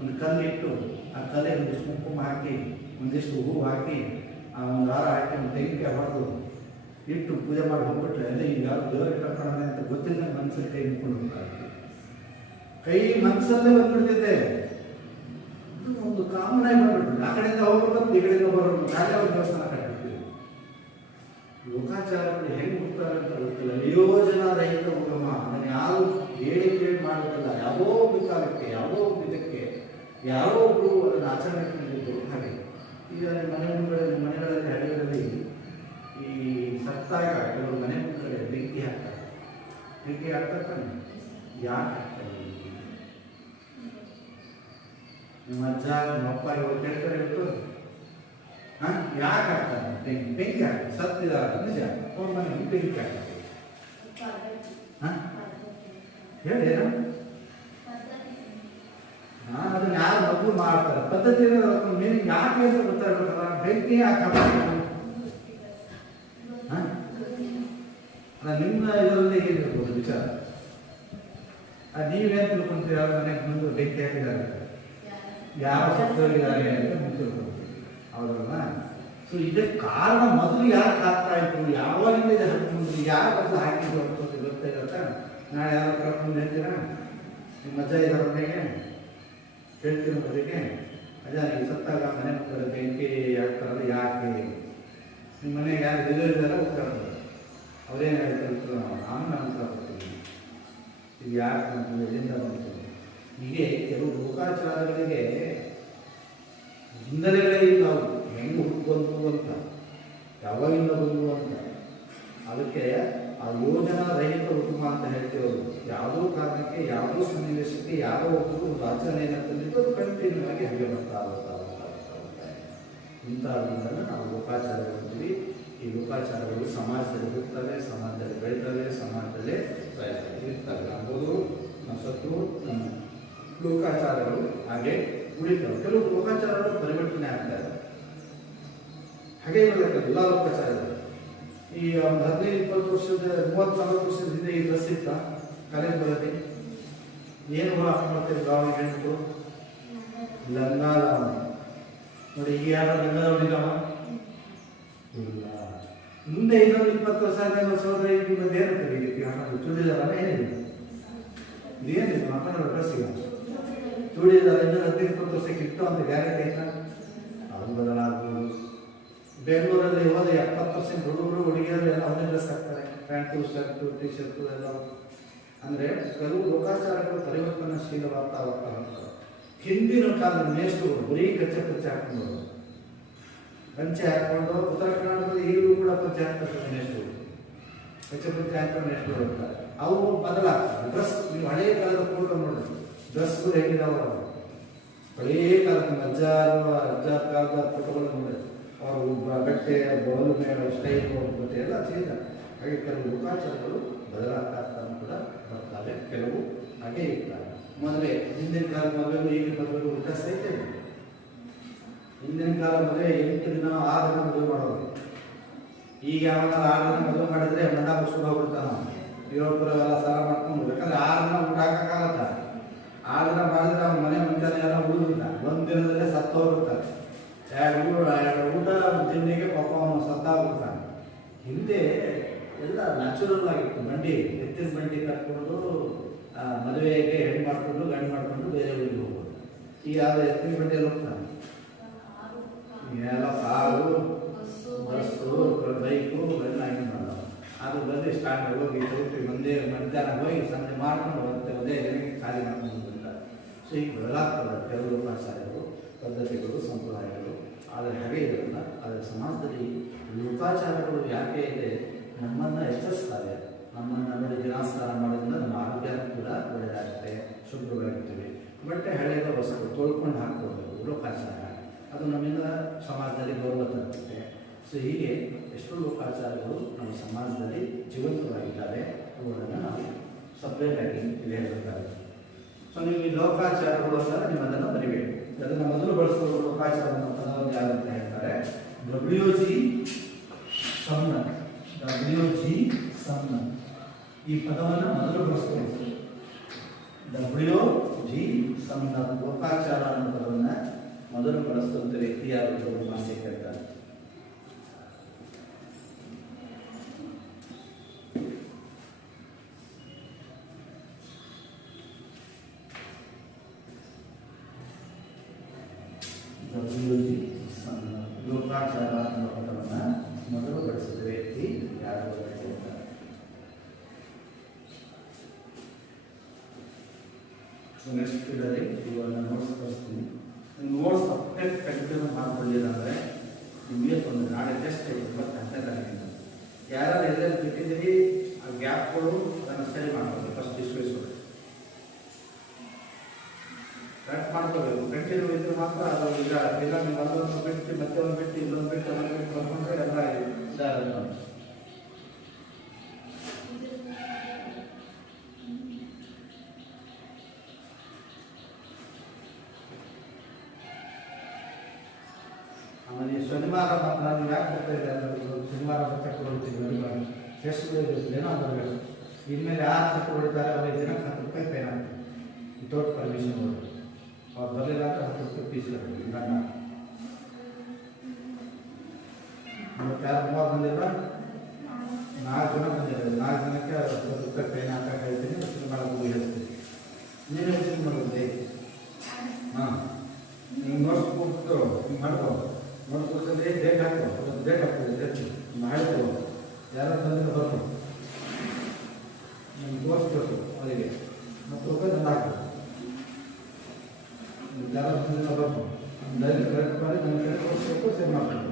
ಒಂದು ಕಲ್ಲು ಇಟ್ಟು ಆ ಕಲ್ಲಿಗೆ ಒಂದಿಷ್ಟು ಕುಂಕುಮ ಹಾಕಿ ಒಂದಿಷ್ಟು ಹೂವು ಹಾಕಿ ಆ ಒಂದು ಹಾರ ಹಾಕಿ ಒಂದು ತೆಂಗಿನಕಾಯಿ ಹೊಡೆದು ಇಟ್ಟು ಪೂಜೆ ಮಾಡಿ ಹೋಗ್ಬಿಟ್ರೆ ಅಂದರೆ ಈಗ ಯಾರು ದೇವರಿಗೆ ಕರ್ಕೊಳ್ಳೋಣ ಅಂತ ಗೊತ್ತಿಲ್ಲ, ಮನಸ್ಸಲ್ಲಿ ಕೈ ಮುಟ್ಕೊಂಡು ಹೋಗ್ತಾರೆ. ಕೈ ಮನಸ್ಸಲ್ಲೇ ಬಂದ್ಬಿಡ್ತಿದ್ದೆ, ಒಂದು ಕಾಮನ್ ಆಗಿ ಬಂದ್ಬಿಡ್ತು. ಆ ಕಡೆಯಿಂದ ಹೋಗ್ಬೇಕು, ಈ ಕಡೆಯಿಂದ ಬರೋದು, ನಾಳೆ ಒಂದು ದೇವಸ್ಥಾನ ಕಟ್ಟಿರ್ತೀವಿ. ಲೋಕಾಚಾರಗಳು ಹೆಂಗೆ ಹೋಗ್ತಾರೆ ಅಂತ ಗೊತ್ತಿಲ್ಲ. ನಿಯೋಜನಾ ರಹಿತ ಉಗಮ, ಅದನ್ನು ಯಾರು ಹೇಳಿಕೆ ಮಾಡೋದಿಲ್ಲ. ಯಾವುದೋ ಒಂದು ಕಾಲಕ್ಕೆ ಯಾವುದೋ ಒಂದು ಇದಕ್ಕೆ ಯಾರೋ ಒಬ್ಬರು ಅದನ್ನು ಆಚರಣೆ ಮಾಡಿದ್ದು. ಹಾಗೆ ಈಗ ಮನೆಗಳಲ್ಲಿ ಹಳ್ಳಿಗಳಲ್ಲಿ ಈ ಸತ್ತಾಗ ಕೆಲವರು ಮನೆ ಮುಂದೆ ಬೆಂಕಿ ಹಾಕ್ತಾರೆ. ಬೆಂಕಿ ಹಾಕ್ತಾರೆ, ಯಾಕೆ ಹಾಕ್ತಾರೆ? ನಿಮ್ಮ ಅಜ್ಜ ನಿಮ್ಮ ಅಪ್ಪ ಇವಾಗ ಕೇಳ್ತಾರೆ ಇವತ್ತು, ಯಾಕೆ ಹಾಕ್ತಾರೆ? ಬೆಂಕಿ ಹಾಕಿ ಸತ್ತಿದ್ದಾರೆ ನಿಜ, ಅವ್ರ ಮನೆ ಬೆಂಕಿ ಹಾಕ್ತಾರೆ. ಹೇಳಿ ಅದನ್ನ ಯಾರು ಮೊದಲು ಮಾಡ್ತಾರೆ ಪದ್ಧತಿ ನೀನು ಯಾಕೆ ಅಂತ ಗೊತ್ತಾಗಬೇಕಲ್ಲ. ಬೆಂಕಿ ಹಾಕಬೇಕು ನಿಮ್ಮ ಇದರಲ್ಲಿ ಏನಿರ್ಬೋದು ವಿಚಾರ. ನೀವೇನು ತಿಳ್ಕೊಂತೀರ? ಮನೆಗೆ ಮುಂದೆ ಬೆಂಕಿ ಹಾಕಿದ್ದಾರೆ, ಯಾವ ಸತ್ತೋಗಿದ್ದಾರೆ ಅಂತ ಮುಂತಿರ್ಬೋದು, ಹೌದಲ್ವಾ? ಸೊ ಇದಕ್ಕೆ ಕಾರಣ ಮೊದಲು ಯಾಕೆ ಹಾಕ್ತಾ ಇದ್ರು, ಯಾವಾಗಿಂದ ಇದು ಹಾಕಿದ್ರು, ಯಾರು ಮೊದಲು ಹಾಕಿದ್ರು ಅಂತ ಗೊತ್ತಾ ಇರತ್ತ. ನಾಳೆ ಯಾರು ಕರ್ಕೊಂಡು ಹೇಳ್ತೀರಾ? ನಿಮ್ಮ ಅಜ್ಜ ಇದ್ದಾರೆ ಮನೆಗೆ ಹೇಳ್ತೀರ ಮದುವೆಗೆ, ಅಜ್ಜ ನೀವು ಸತ್ತಾಗ ಮನೆ ಮಕ್ಕಳು ಬೆಂಕಿ ಹಾಕ್ತಾರಲ್ಲ ಯಾಕೆ? ನಿಮ್ಮ ಮನೆಗೆ ಯಾರು ಇದ್ದಾರೆ ಹೋಗ್ತಾರೆ, ಅವರೇನು ಹೇಳ್ತಾರೆ, ನಾನು ನನ್ನ ಹತ್ರ ಬರ್ತೀನಿ, ಇದು ಯಾಕೆ ಬಂತು, ಎಲ್ಲಿಂದ ಬಂತು? ಹೀಗೆ ಕೆಲವು ಲೋಕಾಚಾರಗಳಿಗೆ ಹಿನ್ನೆಲೆಗಳೇ ಇಲ್ಲ. ಅವರು ಹೆಂಗೆ ಹುಟ್ಟು ಬಂದು ಅಂತ, ಯಾವಾಗಿಂದ ಬಂದು ಅಂತ. ಅದಕ್ಕೆ ಆ ಯೋಜನಾ ರಹಿತ ಕುಟುಂಬ ಅಂತ ಹೇಳ್ತೀವಿ. ಯಾವುದೋ ಕಾರಣಕ್ಕೆ ಯಾವುದೋ ಸನ್ನಿವೇಶಕ್ಕೆ ಯಾರೋ ಒಬ್ಬರು ಒಂದು ಆಚರಣೆಯನ್ನು ತಂದಿದ್ದು ಅದು ಕಂಟಿನ್ಯೂ ಆಗಿ ಹಾಗೆ ಬರ್ತಾ ಇಂಥದ್ದನ್ನು ನಾವು ಲೋಕಾಚಾರಗಳು ಅಂತೀವಿ. ಈ ಲೋಕಾಚಾರಗಳು ಸಮಾಜದಲ್ಲಿ ಹೋಗ್ತವೆ, ಸಮಾಜದಲ್ಲಿ ಬೆಳೀತವೆ, ಸಮಾಜದಲ್ಲೇ ಇರ್ತವೆ. ಅಂಬೋದು ನಮ್ಮ ಸತ್ತು ನಮ್ಮ ಲೋಕಾಚಾರಗಳು ಹಾಗೆ ಉಳಿತವೆ. ಕೆಲವು ಲೋಕಾಚಾರಗಳು ಪರಿವರ್ತನೆ ಆಗ್ತವೆ. ಹಾಗೆ ಇರಬೇಕು ಎಲ್ಲ ಲೋಕಾಚಾರಗಳು. ಈ ಒಂದು 15-20 ವರ್ಷದ 30-40 ವರ್ಷದ ಹಿಂದೆ ಈ ಡ್ರೆಸ್ ಇತ್ತ ಕಾಲೇಜ್ ಬರೋದೆ ಏನು ಹಾಕೊಂಡ್ಬರ್ತೀವಿ ಗಾವಣಿ ಹೆಣ್ಮಕ್ಳು? ಲಂಗಾದವಣೆ ನೋಡಿ. ಈಗ ಯಾರು ಲಂಗಾದವಣಿಗವ ಇಲ್ಲ. ಮುಂದೆ ಇನ್ನೊಂದು 20 ವರ್ಷ 15 ವರ್ಷ ಹೋದ್ರೆ ಈಗ ಏನಂತೀವಿ ಹಾಕೋದು? ಚೂಡಿದಾರ ಏನಿದೆ? ಇದೇನಿದೆ ಹಾಕೊಂಡ್ರೆ ಡ್ರೆಸ್ ಈಗ ಚೂಡಿದಾರ ಇನ್ನೊಂದು 15-20 ವರ್ಷಕ್ಕೆ ಇಟ್ಟು ಅಂತ ಗ್ಯಾರಂಟಿ ಆಯ್ತಾ? ಅದು ಬದಲಾಗ್ಬೋದು. ಬೆಂಗಳೂರಲ್ಲಿ ಹೋದ್ರೆ 70% ಹುಡುಗರು ಹುಡುಗಿಯರು ಎಲ್ಲ ಒಂದೇ ಡ್ರೆಸ್ ಹಾಕ್ತಾರೆ, ಪ್ಯಾಂಟು ಶರ್ಟು ಟಿ ಶರ್ಟು ಎಲ್ಲ. ಅಂದರೆ ಕೆಲವು ಲೋಕಾಚಾರಗಳು ಪರಿವರ್ತನಶೀಲವಾಗ್ತಾ ಹೋಗ್ತಾರೆ. ಹಿಂದಿನ ಕಾಲದ ಮೇಷ್ಟ್ರುಗಳು ಬರೀ ಕಚ್ಚೆ ಹಾಕೊಂಡು ಪಂಚೆ ಹಾಕೊಂಡು, ಉತ್ತರ ಕರ್ನಾಟಕದಲ್ಲಿ ಈಗಲೂ ಕೂಡ ಪಂಚೆ ಹಾಕ್ತಾರೆ ಮೇಷ್ಟ್ರುಗಳು, ಕಚ್ಚೆ ಹಾಕೊಂಡು ಮೇಷ್ಟ್ರು ಹೋಗ್ತಾರೆ. ಅವು ಬದಲಾಗ್ತವೆ. ಡ್ರೆಸ್ ನೀವು ಹಳೆಯ ಕಾಲದ ಫೋಟೋ ನೋಡಿ, ಡ್ರೆಸ್ಗಳು ಹೇಗಿದಾವ, ಹಳೆಯ ಕಾಲದ ಅಜ್ಜ ಕಾಲದ ಫೋಟೋಗಳು ನೋಡಿ, ಅವರು ಬಟ್ಟೆ ಬೋಲು ಮೇಲೆ ಸ್ಟೈಲ್ ಬಟ್ಟೆ ಎಲ್ಲ ಚೇಂಜ್. ಹಾಗೆ ಕೆಲವು ಲೋಕಾಚಾರಗಳು ಬದಲಾಗ್ತಾ ಕೂಡ ಬರ್ತಾರೆ, ಕೆಲವು ಹಾಗೆ ಇರ್ತಾರೆ. ಮದುವೆ ಹಿಂದಿನ ಕಾಲ ಮದುವೆಗೂ ಈಗಿನ ಮದುವೆಗೂ ವ್ಯತ್ಯಾಸ ಐತೆ. ಹಿಂದಿನ ಕಾಲ ಮದುವೆ 8 ದಿನ 6 ದಿನ ಮದುವೆ ಮಾಡೋದು. ಈಗ ಯಾವಾಗ 6 ದಿನ ಮದುವೆ ಮಾಡಿದ್ರೆ ಮಂಡ ಮುಸ್ಕೊಂಡು ಹೋಗ್ಬಿಡ್ತಾನ, ಇವತ್ತು ಎಲ್ಲ ಸಾಲ ಮಾಡ್ಕೊಂಡು. ಯಾಕಂದ್ರೆ 6 ದಿನ ಊಟ ಹಾಕಕ್ಕಾಗತ್ತ. 6 ದಿನ ಮಾಡಿದ್ರೆ ಅವ್ನ ಮನೆ ಮುಂಜಾನೆ ಎಲ್ಲ ಉಳಿದಿಲ್ಲ, ಒಂದು ದಿನದಲ್ಲೇ ಸತ್ತು ಹೋಗ್ಬಿಡ್ತಾರೆ. 2 ಊಟ ತಿಂಡಿಗೆ ಪಾಪ ಅವನು ಸತ್ತಾಗ್ಬಿಡ್ತಾನೆ. ಹಿಂದೆ ಎಲ್ಲ ನ್ಯಾಚುರಲ್ ಆಗಿತ್ತು. ಬಂಡಿ, ಎತ್ತಿನ ಬಂಡಿ ಕಟ್ಕೊಂಡು ಮದುವೆಗೆ ಹೆಣ್ಣು ಮಾಡಿಕೊಂಡು ಗಂಡು ಮಾಡಿಕೊಂಡು ಬೇರೆ ಊರಿಗೆ ಹೋಗೋದು. ಈಗ ಯಾವ ಎತ್ತಿನ ಬಂಡಿಯಲ್ಲಿ ಹೋಗ್ತಾನೆ, ಎಲ್ಲ ಕಾರು ಬಸ್ಸು ಬೈಕು ಎಲ್ಲ ಹಿಂಗೆ ಮಾಡೋದು. ಅದು ಬಂದು ಸ್ಟಾರ್ಟ್ ಹೋಗಿ ಚೌಟ್ರಿ ಒಂದೇ ಮಧ್ಯಾಹ್ನ ಹೋಗಿ ಸಂಜೆ ಮಾಡ್ಕೊಂಡು ಬರುತ್ತೆ, ಒಂದೇ ಜನಕ್ಕೆ ಖಾಲಿ ಮಾಡ್ಕೊಂಡು ಬಂದಿರ್ತಾರೆ. ಸೊ ಈಗ ಬದಲಾಗ್ತದೆ ಕೆಲವು ಲೋಕಾಚಾರಗಳು, ಪದ್ಧತಿಗಳು, ಸಂಪ್ರದಾಯಗಳು. ಆದರೆ ಹಾಗೆ ಇರೋಲ್ಲ. ಆದರೆ ಸಮಾಜದಲ್ಲಿ ಲೋಕಾಚಾರಗಳು ಯಾಕೆ ಇದೆ, ನಮ್ಮನ್ನು ಎಚ್ಚರಿಸ್ತಾರೆ. ನಮ್ಮನ್ನು ನೋಡಿ ದಿನಾಸ್ಕಾರ ಮಾಡೋದ್ರಿಂದ ನಮ್ಮ ಆರೋಗ್ಯ ಕೂಡ ಒಳ್ಳೆಯದಾಗುತ್ತೆ, ಶುಭ್ರವಾಗಿರ್ತೀವಿ. ಬಟ್ಟೆ ಹಳೆಯ ವಸ್ತು ತೊಳ್ಕೊಂಡು ಹಾಕ್ಕೊಳ್ಬೇಕು, ಲೋಕಾಚಾರ. ಅದು ನಮ್ಮಿಂದ ಸಮಾಜದಲ್ಲಿ ಗೌರವ ತರುತ್ತೆ. ಸೊ ಹೀಗೆ ಎಷ್ಟೋ ಲೋಕಾಚಾರಗಳು ನಮ್ಮ ಸಮಾಜದಲ್ಲಿ ಜೀವಂತವಾಗಿದ್ದಾವೆ. ಅವುಗಳನ್ನು ನಾವು ಸಪ್ರೇಟ್ ಆಗಿ ಇಲ್ಲಿ ಹೇಳಬೇಕಾಗುತ್ತೆ. ಸೊ ನೀವು ಈ ಲೋಕಾಚಾರಗಳು ಅಂತ ನೀವು ಅದನ್ನು ಬರಿಬೇಕು. ಅದನ್ನು ಮೊದಲು ಬಳಸುವ ಲೋಕಾಚಾರ ಪದವನ್ನು ಯಾರಂತ ಹೇಳ್ತಾರೆ? WG ಸಮ್ನತ್. WG ಸಮ್ನತ್ ಈ ಪದವನ್ನು ಮೊದಲು ಬಳಸ್ಕೊಬೇಕು. WG ಸಮ್ನತ್ ಲೋಕಾಚಾರ ಅನ್ನೋ ಪದವನ್ನು ಮೊದಲು ಬಳಸುವಂಥ ವ್ಯಕ್ತಿ ಯಾರು ಮಾಸಿ ಹೇಳ್ತಾರೆ. WG ಸಮ್ನತ್ ಲೋಕಾಚಾರ ಅನ್ನೋ ಪದವನ್ನು ಮೊದಲು ಬಳಸಿದ ವ್ಯಕ್ತಿ ಯಾರು ಹೇಳ್ತಾರೆ? ನೆಕ್ಸ್ಟ್ ಇದರಲ್ಲಿ ಇವಾಗ ನೋಟ್ಸ್ ತರಿಸ್ತೀನಿ. ನೋಟ್ಸ್ ಸಪ್ರೇಟ್ ಕಂಟಿನ್ಯೂ ಮಾಡ್ಕೊಳ್ಳಿಲ್ಲ ಅಂದರೆ ನಿಮಗೆ ಒಂದು ನಾಳೆ ಟೆಸ್ಟ್ 28ನೇ ತಾರೀಕಿಂದ ಯಾರು ಎಲ್ಲೆಲ್ಲಿ ಬಿಟ್ಟಿದ್ದೀರಿ ಆ ಗ್ಯಾಪ್ಗಳು ಅದನ್ನು ಸರಿ ಮಾಡ್ಕೋಬೇಕು. ಫಸ್ಟ್ ಡಿಸ್ಕಸ್ ಕರೆಕ್ಟ್ ಮಾಡ್ಕೋಬೇಕು. ಕಂಟಿನ್ಯೂ ಇದ್ರೆ ಮಾತ್ರ ಅದು ಇದಾಗುತ್ತೆ. ಇಲ್ಲ ನೀವು ಅದೊಂದು ಬಿಟ್ಟು ಮತ್ತೆ ಒಂದು ಬಿಟ್ಟು ಇಲ್ಲೊಂದು ಬಿಟ್ಟು ಅದೊಂದು ಬಿಟ್ಟು ಬರ್ಕೊಂಡ್ರೆ ಎಲ್ಲ ಇದಾಗುತ್ತೆ. ಆಮೇಲೆ ಶನಿವಾರ ನಾನು ಯಾಕೆ ಬರ್ತಾ ಇದ್ದೆ ಶನಿವಾರ ತಗೊಳ್ತೀನಿ ಟೆಸ್ಟ್ ಏನೋ ಬರಬೇಕು. ಇನ್ಮೇಲೆ ಯಾರು ತಗೊಳ್ತಾರೆ ಅವ್ರಿಗೆ ದಿನಕ್ಕೆ 10 ರೂಪಾಯಿ ಫೈನ್ ಆಗ್ತದೆ ವಿತೌಟ್ ಪರ್ಮಿಷನ್ ಹೋಗಿ. ಅವ್ರು ಬರಲಿಲ್ಲ ಅಂತ 10 ರೂಪಾಯಿ ಫೀಸ್ ಕಟ್ಟಬೇಕು. ಗಂಡ ಇವತ್ತು ಯಾರು 3 ಬಂದಿಲ್ಲ, 4 ಜನ ಬಂದಿದ್ದಾರೆ. 4 ಜನಕ್ಕೆ 10 ರೂಪಾಯಿ ಫೈನ್ ಹಾಕಕ್ಕೆ ಹೇಳ್ತೀನಿ. ಶನಿವಾರ ಹೋಗಿ ಹೇಳ್ತೀನಿ. ನೀನು ಯೋಚನೆ ಮಾಡೋದು ಹಾಂ ನೀವು ನೋಟ್ಸ್ ಕೊಟ್ಟು ಹಿಂಗೆ ಮಾಡ್ಬೋದು. ನೋಡ್ಕೊಡ್ತಂದ್ರೆ ಡೇಟ್ ಹಾಕೋ, ಡೇಟ್ ಹಾಕ್ತದೆ, ಡೇಟ್ ಮಾಡ್ಬೋದು. ಯಾರು ತಂದ್ರೆ ಬರ್ಬೋದು, ನಿಮ್ಗೆ ತೋರಿಸ್ಬೇಕು ಅವರಿಗೆ. ಮತ್ತು ಹೋಗೋದು ಹಾಕಿ ಯಾರು ತಂದ್ರೆ ಬರ್ಬೋದು. ಡೈಲಿ ಕರೆಕ್ಟ್ ಮಾಡಿ ನನ್ನ ಕಡೆ ತೋರಿಸ್ಬೇಕು, ಸೇವ್ ಮಾಡ್ಬೇಕು.